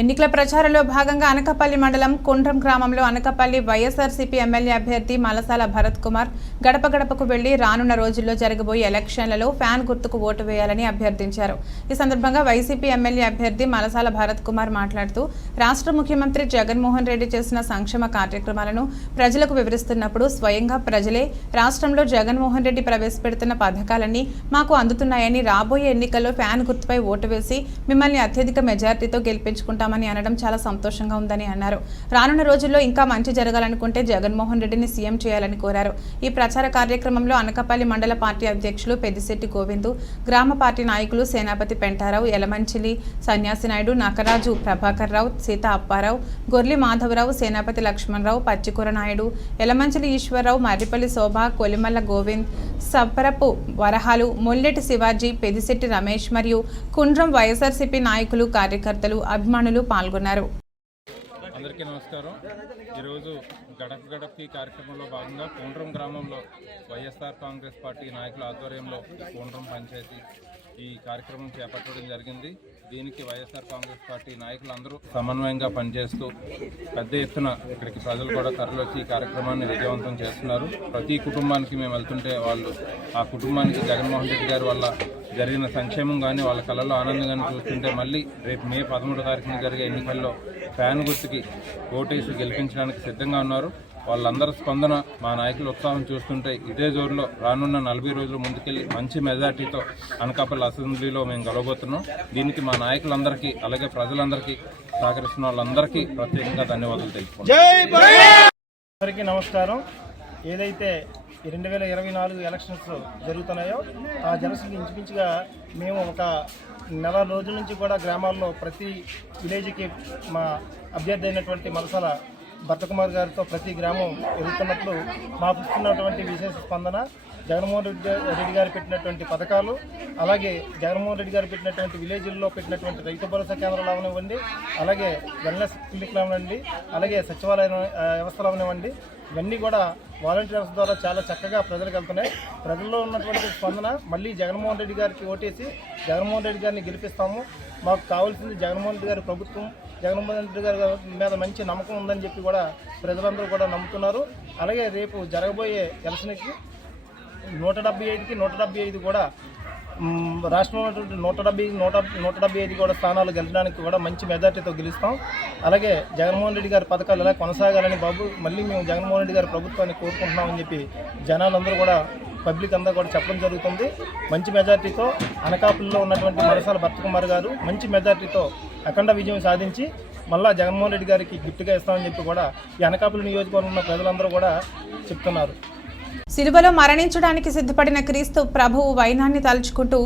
ఎన్నికల ప్రచారంలో భాగంగా అనకాపల్లి మండలం కుండ్రం గ్రామంలో అనకాపల్లి వైఎస్ఆర్సీపీ ఎమ్మెల్యే అభ్యర్థి మలసాల భరత్ కుమార్ గడప గడపకు వెళ్లి రానున్న రోజుల్లో జరగబోయే ఎలక్షన్లలో ఫ్యాన్ గుర్తుకు ఓటు వేయాలని అభ్యర్థించారు. ఈ సందర్భంగా వైసీపీ ఎమ్మెల్యే అభ్యర్థి మలసాల భరత్ కుమార్ మాట్లాడుతూ రాష్ట్ర ముఖ్యమంత్రి జగన్మోహన్ రెడ్డి చేసిన సంక్షేమ కార్యక్రమాలను ప్రజలకు వివరిస్తున్నప్పుడు స్వయంగా ప్రజలే రాష్ట్రంలో జగన్మోహన్ రెడ్డి ప్రవేశపెడుతున్న పథకాలన్నీ మాకు అందుతున్నాయని, రాబోయే ఎన్నికల్లో ఫ్యాన్ గుర్తుపై ఓటు వేసి మిమ్మల్ని అత్యధిక మెజార్టీతో గెలిపించుకుంటారు అనడం చాలా సంతోషంగా ఉందని అన్నారు. రానున్న రోజుల్లో ఇంకా మంచి జరగాలనుకుంటే జగన్మోహన్ రెడ్డిని సీఎం చేయాలని కోరారు. ఈ ప్రచార కార్యక్రమంలో అనకాపల్లి మండల పార్టీ అధ్యక్షులు పెద్దిశెట్టి గోవిందు, గ్రామ పార్టీ నాయకులు సేనాపతి పెంటారావు, యలమంచిలి సన్యాసి నాయుడు, నకరాజు ప్రభాకర్ రావు, సీత అప్పారావు, గొర్లి మాధవరావు, సేనాపతి లక్ష్మణరావు, పచ్చికూర నాయుడు, యలమంచిలి ఈశ్వరరావు, మర్రిపల్లి శోభ, కొలిమల్ల గోవింద్, సబ్బరపు వరహాలు, మొల్లెటి శివాజీ, పెద్దిశెట్టి రమేష్ మరియు కుండ్రం వైఎస్ఆర్సీపీ నాయకులు, కార్యకర్తలు, అభిమానులు పాల్గొన్నారు. అందరికీ నమస్కారం. ఈరోజు గడప గడపకి కార్యక్రమంలో భాగంగా కుండ్రం గ్రామంలో వైఎస్ఆర్ కాంగ్రెస్ పార్టీ నాయకుల ఆధ్వర్యంలో కుండ్రం పంచాయతీ ఈ కార్యక్రమం చేపట్టడం జరిగింది. దీనికి వైఎస్ఆర్ కాంగ్రెస్ పార్టీ నాయకులందరూ సమన్వయంగా పనిచేస్తూ పెద్ద ఎత్తున ఇక్కడికి ప్రజలు కూడా తరలివచ్చి ఈ కార్యక్రమాన్ని విజయవంతం చేస్తున్నారు. ప్రతి కుటుంబానికి మేము వెళ్తుంటే వాళ్ళు ఆ కుటుంబానికి జగన్మోహన్ రెడ్డి గారి వల్ల జరిగిన సంక్షేమం కానీ వాళ్ళ కళలో ఆనందం కానీ చూస్తుంటే మళ్ళీ రేపు మే 13వ తారీఖున జరిగే ఎన్నికల్లో ఫ్యాన్ గుర్తుకి ఓటేసి గెలిపించడానికి సిద్ధంగా ఉన్నారు. వాళ్ళందరి స్పందన, మా నాయకుల ఉత్సాహం చూస్తుంటే ఇదే జోరులో రానున్న 40 రోజులు ముందుకెళ్ళి మంచి మెజార్టీతో అనకాపల్లి అసెంబ్లీలో మేము గెలవబోతున్నాం. దీనికి మా నాయకులందరికీ అలాగే ప్రజలందరికీ సహకరిస్తున్న వాళ్ళందరికీ ప్రత్యేకంగా ధన్యవాదాలు తెలుపుతున్నాం. అందరికీ నమస్కారం. ఏదైతే 2024 ఎలక్షన్స్ జరుగుతున్నాయో ఆ జనసేన ఇంచుమించుగా మేము ఒక నెల రోజుల నుంచి కూడా గ్రామాల్లో ప్రతి విలేజ్కి మా అభ్యర్థి అయినటువంటి మలసాల భరత్ కుమార్ గారితో ప్రతి గ్రామం ఎదుగుతున్నప్పుడు మాకు ఇస్తున్నటువంటి విశేష స్పందన, జగన్మోహన్ రెడ్డి గారు పెట్టినటువంటి పథకాలు, అలాగే జగన్మోహన్ రెడ్డి గారు పెట్టినటువంటి విలేజ్ల్లో పెట్టినటువంటి రైతు భరోసా కేంద్రాలు అవనివ్వండి, అలాగే వెల్నెస్ క్లినిక్లు అవనివ్వండి, అలాగే సచివాలయ వ్యవస్థలు అవనివ్వండి, ఇవన్నీ కూడా వాలంటీర్స్ ద్వారా చాలా చక్కగా ప్రజలకు వెళ్తున్నాయి. ప్రజల్లో ఉన్నటువంటి స్పందన మళ్ళీ జగన్మోహన్ రెడ్డి గారికి ఓటేసి జగన్మోహన్ రెడ్డి గారిని గెలిపిస్తాము, మాకు కావాల్సింది జగన్మోహన్ రెడ్డి గారి ప్రభుత్వం, జగన్మోహన్ రెడ్డి గారి మీద మంచి నమ్మకం ఉందని చెప్పి కూడా ప్రజలందరూ కూడా నమ్ముతున్నారు. అలాగే రేపు జరగబోయే ఎలక్షన్కి 175కి 175 కూడా రాష్ట్రంలో 175 కూడా స్థానాలు గెలచడానికి కూడా మంచి మెజార్టీతో గెలుస్తాం. అలాగే జగన్మోహన్ రెడ్డి గారి పథకాలు ఎలా కొనసాగాలని బాబు మళ్ళీ మేము జగన్మోహన్ రెడ్డి గారి ప్రభుత్వాన్ని కోరుకుంటున్నామని చెప్పి జనాలందరూ కూడా పబ్లిక్ అంతా కూడా చెప్పడం జరుగుతుంది. మంచి మెజార్టీతో అనకాపల్లిలో ఉన్నటువంటి మరసాల భర్తకుమార్ గారు మంచి మెజార్టీతో అఖండ విజయం సాధించి మళ్ళా జగన్మోహన్ రెడ్డి గారికి గిఫ్ట్గా ఇస్తామని చెప్పి కూడా ఈ అనకాపల్లి నియోజకవర్గంలో ప్రజలందరూ కూడా చెప్తున్నారు. సిలువలో మరణించడానికి సిద్ధపడిన క్రీస్తు ప్రభువు వైనాన్ని తలుచుకుంటూ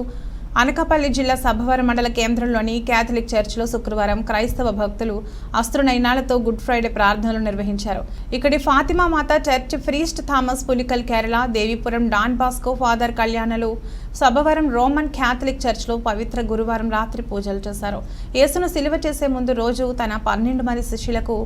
అనకాపల్లి జిల్లా సభవరం మండల కేంద్రంలోని క్యాథలిక్ చర్చిలో శుక్రవారం క్రైస్తవ భక్తులు అస్త్రనయనాలతో గుడ్ ఫ్రైడే ప్రార్థనలు నిర్వహించారు. ఇక్కడి ఫాతిమా మాత church, priest Thomas Pulikal Kerala, Devipuram Don Bosco father కళ్యాణలు, సభవరం రోమన్ క్యాథలిక్ చర్చ్లో పవిత్ర గురువారం రాత్రి పూజలు చేశారు. యేసును సిలువ చేసే ముందు రోజు తన 12 మంది శిష్యులకు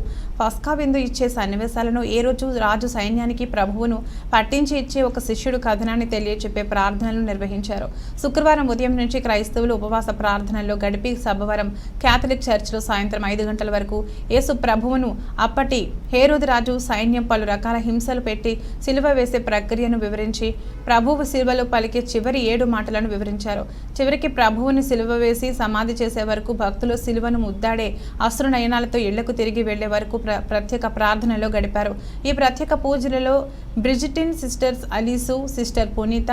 పస్కా విందు ఇచ్చే సన్నివేశాలను, ఏ రోజు రాజు సైన్యానికి ప్రభువును పట్టించి ఇచ్చే ఒక శిష్యుడు కథనాన్ని తెలియచెప్పే ప్రార్థనలు నిర్వహించారు. శుక్రవారం ఉదయం నుంచి క్రైస్తవులు ఉపవాస ప్రార్థనల్లో గడిపి సభవరం క్యాథలిక్ చర్చ్లో సాయంత్రం 5 గంటల వరకు యేసు ప్రభువును అప్పటి హేరోదు రాజు సైన్యం పలు రకాల హింసలు పెట్టి సిలువ వేసే ప్రక్రియను వివరించి ప్రభువు సిలువలో పలికే చివరి 7 మాటలను వివరించారు. చివరికి ప్రభువుని సిలువ వేసి సమాధి చేసే వరకు భక్తులు సిలువను ముద్దాడే అశ్రునయనాలతో ఇళ్లకు తిరిగి వెళ్లే వరకు ప్రత్యేక ప్రార్థనలో గడిపారు. ఈ ప్రత్యేక పూజలలో బ్రిజిటిన్ సిస్టర్స్ అలీసు, సిస్టర్ పునీత,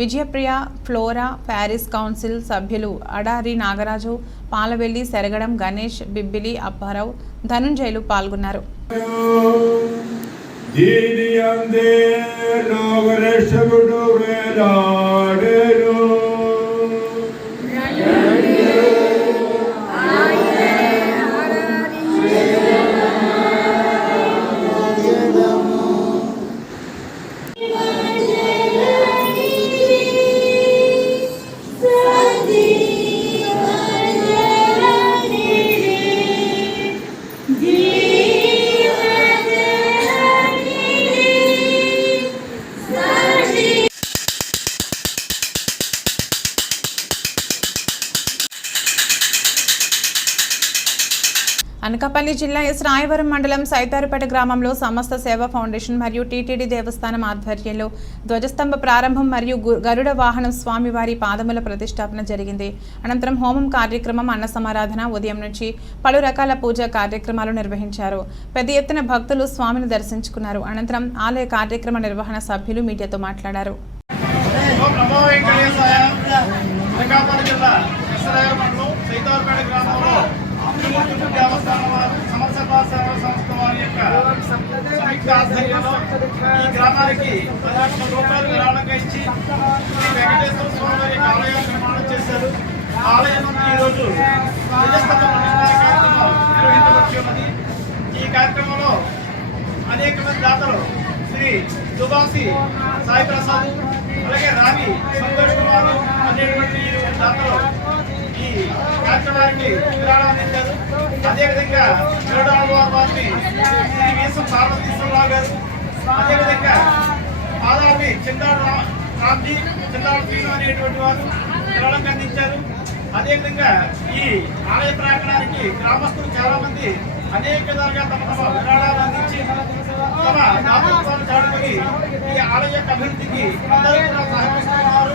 విజయప్రియ, ఫ్లోరా, ప్యారిస్ కౌన్సిల్ సభ్యులు అడారి నాగరాజు, పాలవెల్లి, సెరగడం, గణేష్, బిబ్బిలి, అప్పారావు, ధనుంజయులు పాల్గొన్నారు. అనకాపల్లి జిల్లా ఎస్ రాయవరం మండలం సైతారుపేట గ్రామంలో సమస్త సేవా ఫౌండేషన్ మరియు టీటీడీ దేవస్థానం ఆధ్వర్యంలో ధ్వజస్తంభ ప్రారంభం మరియు గరుడ వాహనం స్వామివారి పాదముల ప్రతిష్టాపన జరిగింది. అనంతరం హోమం కార్యక్రమం, అన్న సమారాధన, ఉదయం నుంచి పలు రకాల పూజా కార్యక్రమాలు నిర్వహించారు. పెద్ద ఎత్తున భక్తులు స్వామిని దర్శించుకున్నారు. అనంతరం ఆలయ కార్యక్రమ నిర్వహణ సభ్యులు మీడియాతో మాట్లాడారు. దేవస్థానం వారు, సమర్థతా సేవా సంస్థ వారి యొక్క సంయుక్త ఆధ్వర్యంలో ఈ గ్రామానికి 10,00,000 రూపాయలు విరాళంగా ఇచ్చి శ్రీ వెంకటేశ్వర స్వామి వారి యొక్క ఆలయాన్ని నిర్మాణం చేశారు. ఆలయం ఈరోజు ధ్వజస్తంభ ప్రతిష్ఠా కార్యక్రమం నిర్వహించబడి ఉన్నది. ఈ కార్యక్రమంలో అనేక మంది దాతలు శ్రీ దుబాసి సాయి ప్రసాద్, అలాగే రావి సంతోష్ కుమార్ అనేటువంటి దాతలు ఈ కార్యక్రమానికి విరాళాన్ని ఇచ్చారు. అదేవిధంగా వారిని శ్రీ వీసం పార్వతీశ్వరరావు గారు, అదేవిధంగా ఆదామి చింతాడు రామ్జీ, చింతాడు శ్రీను అనేటువంటి వారు విరాళంగా అందించారు. అదేవిధంగా ఈ ఆలయ ప్రాంగణానికి గ్రామస్తులు చాలా మంది అనేక విధాలుగా తమ విరాళాలు అందించి తమ దాతృత్వాన్ని చాటుకొని ఈ ఆలయ యొక్క అభివృద్ధికి అందరూ కూడా సహకరిస్తున్నారు.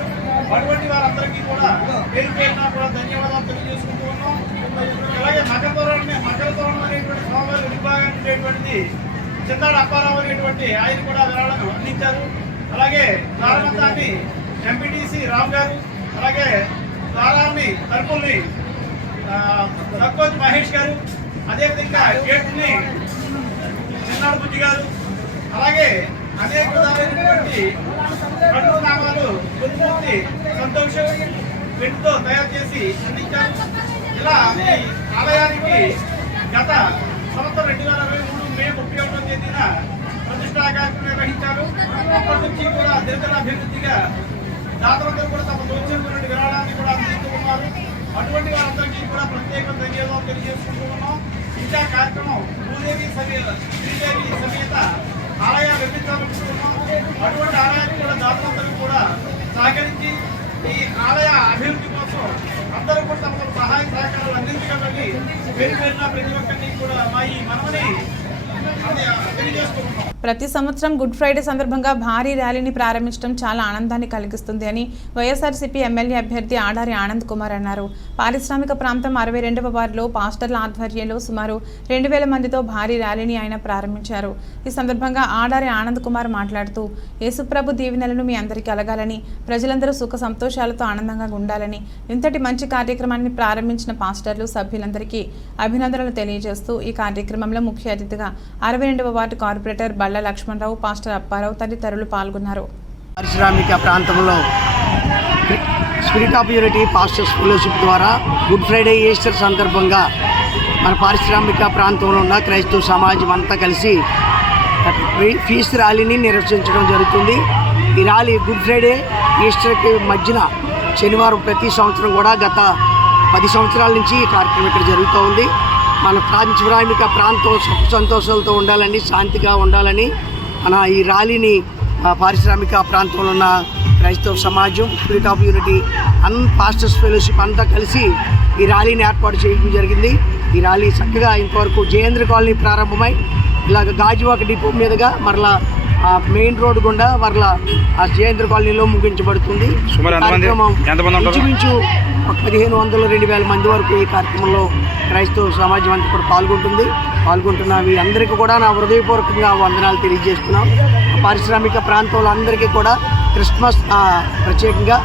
అటువంటి వారందరికీ కూడా పేరు పేరున కూడా ధన్యవాదాలు తెలియజేసుకుంటూ ఉన్నాం. అలాగే మకర తోరణం అనేటువంటి స్వామివారి విభాగాన్ని ఉండేటువంటిది చింతాడు అప్పారావు అనేటువంటి ఆయన కూడా విరాళాలను అందించారు. అలాగే దారమంతాన్ని ఎంపీటీసీ రామ్ గారు, అలాగే దారాన్ని తలుపుల్ని సర్పంచ్ మహేష్ గారు, అదేవిధంగా గేట్ని చిన్నాడు బుజ్జి గారు, అలాగే అనేక విధాలైనటువంటి కడుపు నామాలు గురుమూర్తి సంతోషం పెట్టుతో తయారు చేసి అందించారు. ఇలా ఈ ఆలయానికి గత సంవత్సరం 2023 మే 31వ తేదీన ప్రతిష్టా కార్యక్రమం నిర్వహించారు. అప్పటి నుంచి కూడా దినదిన అభివృద్ధిగా దాతలందరూ కూడా తమ దోచినటువంటి విరాళాన్ని కూడా అందిస్తూ ఉన్నారు. అటువంటి వారందరికీ కూడా ప్రత్యేక ధన్యవాదాలు తెలియజేసుకుంటూ ఉన్నాం. ఇంకా కార్యక్రమం భూదేవి శ్రీదేవి సమేత ఆలయాలు నిర్మించాలనుకుంటున్నాం. అటువంటి ఆలయాన్ని కూడా దాతలందరూ కూడా సహకరించి ఈ ఆలయ అభివృద్ధి కోసం అందరూ కూడా తమ సహాయ సహకారాలు అందించగలని పేరు పేరున ప్రతి ఒక్కరిని కూడా మా ఈ మనమని తెలియజేసుకుంటున్నాం. ప్రతి సంవత్సరం గుడ్ ఫ్రైడే సందర్భంగా భారీ ర్యాలీని ప్రారంభించడం చాలా ఆనందాన్ని కలిగిస్తుంది అని వైఎస్ఆర్సీపీ ఎమ్మెల్యే అభ్యర్థి ఆడారి ఆనంద్ కుమార్ అన్నారు. పారిశ్రామిక ప్రాంతం 62వ వార్డులో పాస్టర్ల ఆధ్వర్యంలో సుమారు 2000 మందితో భారీ ర్యాలీని ఆయన ప్రారంభించారు. ఈ సందర్భంగా ఆడారి ఆనంద్ కుమార్ మాట్లాడుతూ యేసుప్రభు దీవెనలను మీ అందరికీ కలగాలని, ప్రజలందరూ సుఖ సంతోషాలతో ఆనందంగా ఉండాలని, ఇంతటి మంచి కార్యక్రమాన్ని ప్రారంభించిన పాస్టర్లు సభ్యులందరికీ అభినందనలు తెలియజేస్తూ ఈ కార్యక్రమంలో ముఖ్య అతిథిగా 62వ వార్డు కార్పొరేటర్ బల్ల లక్ష్మణరావు, పాస్టర్ అప్పారావు తదితరులు పాల్గొన్నారు. పారిశ్రామిక ప్రాంతంలో spirit of unity pastors fellowship ద్వారా గుడ్ ఫ్రైడే ఈస్టర్ సందర్భంగా మన పారిశ్రామిక ప్రాంతంలో ఉన్న క్రైస్తవ సమాజం అంతా కలిసి ఫీస్ట్ ర్యాలీని నిర్వహించడం జరుగుతుంది. ఈ ర్యాలీ గుడ్ ఫ్రైడే ఈస్టర్కి మధ్యన శనివారం ప్రతి సంవత్సరం కూడా గత 10 సంవత్సరాల నుంచి ఈ కార్యక్రమం ఇక్కడ జరుగుతూ ఉంది. మన పారిశ్రామిక ప్రాంతం సుఖ సంతోషాలతో ఉండాలని, శాంతిగా ఉండాలని మన ఈ ర్యాలీని పారిశ్రామిక ప్రాంతంలో ఉన్న క్రైస్తవ సమాజం, spirit of unity pastors fellowship అంతా కలిసి ఈ ర్యాలీని ఏర్పాటు చేయడం జరిగింది. ఈ ర్యాలీ చక్కగా ఇంతవరకు జయేంద్ర కాలనీ ప్రారంభమై ఇలాగ గాజువాక డిపో మీదుగా మరలా మెయిన్ రోడ్ గుండా మరలా జయేంద్ర కాలనీలో ముగించబడుతుంది. ఇంచుమించు 1500-2000 మంది వరకు ఈ కార్యక్రమంలో క్రైస్తవ సమాజం అంతా కూడా పాల్గొంటున్న అందరికీ కూడా నా హృదయపూర్వకంగా వందనాలు తెలియజేస్తున్నాం. పారిశ్రామిక ప్రాంతంలో అందరికీ కూడా క్రిస్మస్ ప్రత్యేకంగా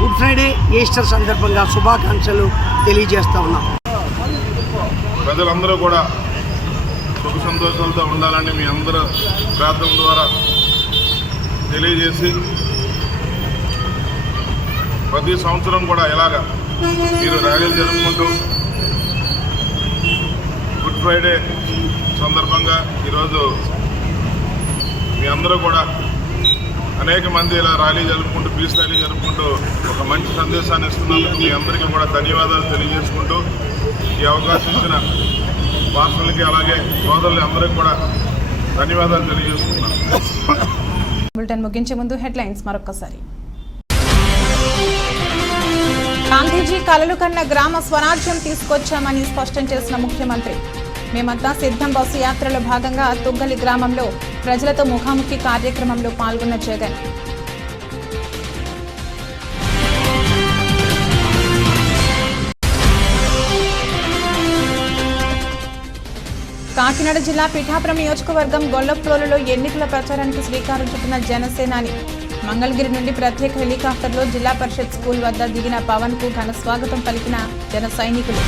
గుడ్ ఫ్రైడే ఈస్టర్ సందర్భంగా శుభాకాంక్షలు తెలియజేస్తూ ఉన్నాం. ప్రజలందరూ కూడా సుఖ సంతోషాలతో ఉండాలని మీ అందరూ ప్రార్థన ద్వారా తెలియజేసి ప్రతి సంవత్సరం కూడా ఇలాగా మీరు ర్యాలీలు జరుపుకుంటూ గుడ్ ఫ్రైడే సందర్భంగా ఈరోజు మీ అందరూ కూడా అనేక మంది ఇలా ర్యాలీ జరుపుకుంటూ పీస్ ర్యాలీ జరుపుకుంటూ ఒక మంచి సందేశాన్ని ఇస్తున్నందుకు మీ అందరికీ కూడా ధన్యవాదాలు తెలియజేసుకుంటూ ఈ అవకాశం ఇచ్చిన పాస్టర్లకి అలాగే సోదరులు అందరికీ కూడా ధన్యవాదాలు తెలియజేసుకున్నాను. బులెటిన్ ముగించే ముందు హెడ్లైన్స్ మరొకసారి. గాంధీజీ కలలు కన్న గ్రామ స్వరాజ్యం తీసుకొచ్చామని స్పష్టం చేసిన ముఖ్యమంత్రి. మేమంతా సిద్ధం బస్సు యాత్రలో భాగంగా తుగ్గలి గ్రామంలో ప్రజలతో ముఖాముఖి కార్యక్రమంలో పాల్గొన్న జగన్. కాకినాడ జిల్లా పిఠాపురం నియోజకవర్గం గొల్లప్రోలులో ఎన్నికల ప్రచారానికి శ్రీకారం చుట్టిన జనసేనాని. మంగళగిరి నుండి ప్రత్యేక హెలికాప్టర్లో జిల్లా పరిషత్ స్కూల్ వద్ద దిగిన పవన్ కు ఘన స్వాగతం పలికిన జన సైనికులు.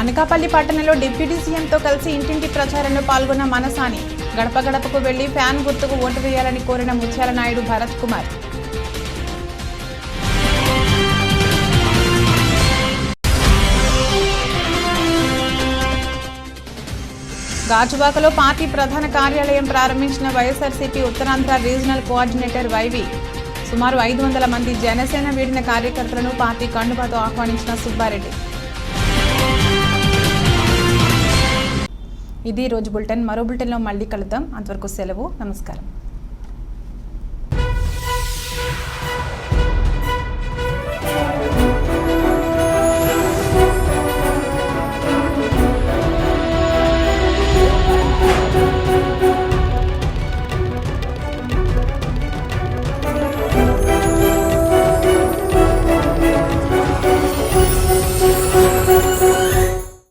అనకాపల్లి పట్టణంలో డిప్యూటీ సీఎంతో కలిసి ఇంటింటి ప్రచారంలో పాల్గొన్న మనసాని. గడప గడపకు వెళ్లి ఫ్యాన్ గుర్తుకు ఓటు వేయాలని కోరిన ముత్యాల నాయుడు భరత్ కుమార్. గాజువాకలో పార్టీ ప్రధాన కార్యాలయం ప్రారంభించిన వైఎస్ఆర్సీపీ ఉత్తరాంధ్ర రీజనల్ కోఆర్డినేటర్ వైవి. సుమారు 500 మంది జనసేన వీడిన కార్యకర్తలను పార్టీ కండువాతో ఆహ్వానించిన సుబ్బారెడ్డి. ఇది రోజు బులెటిన్. మరో బులెటిన్లో మళ్ళీ కలుద్దాం. అంతవరకు సెలవు. నమస్కారం.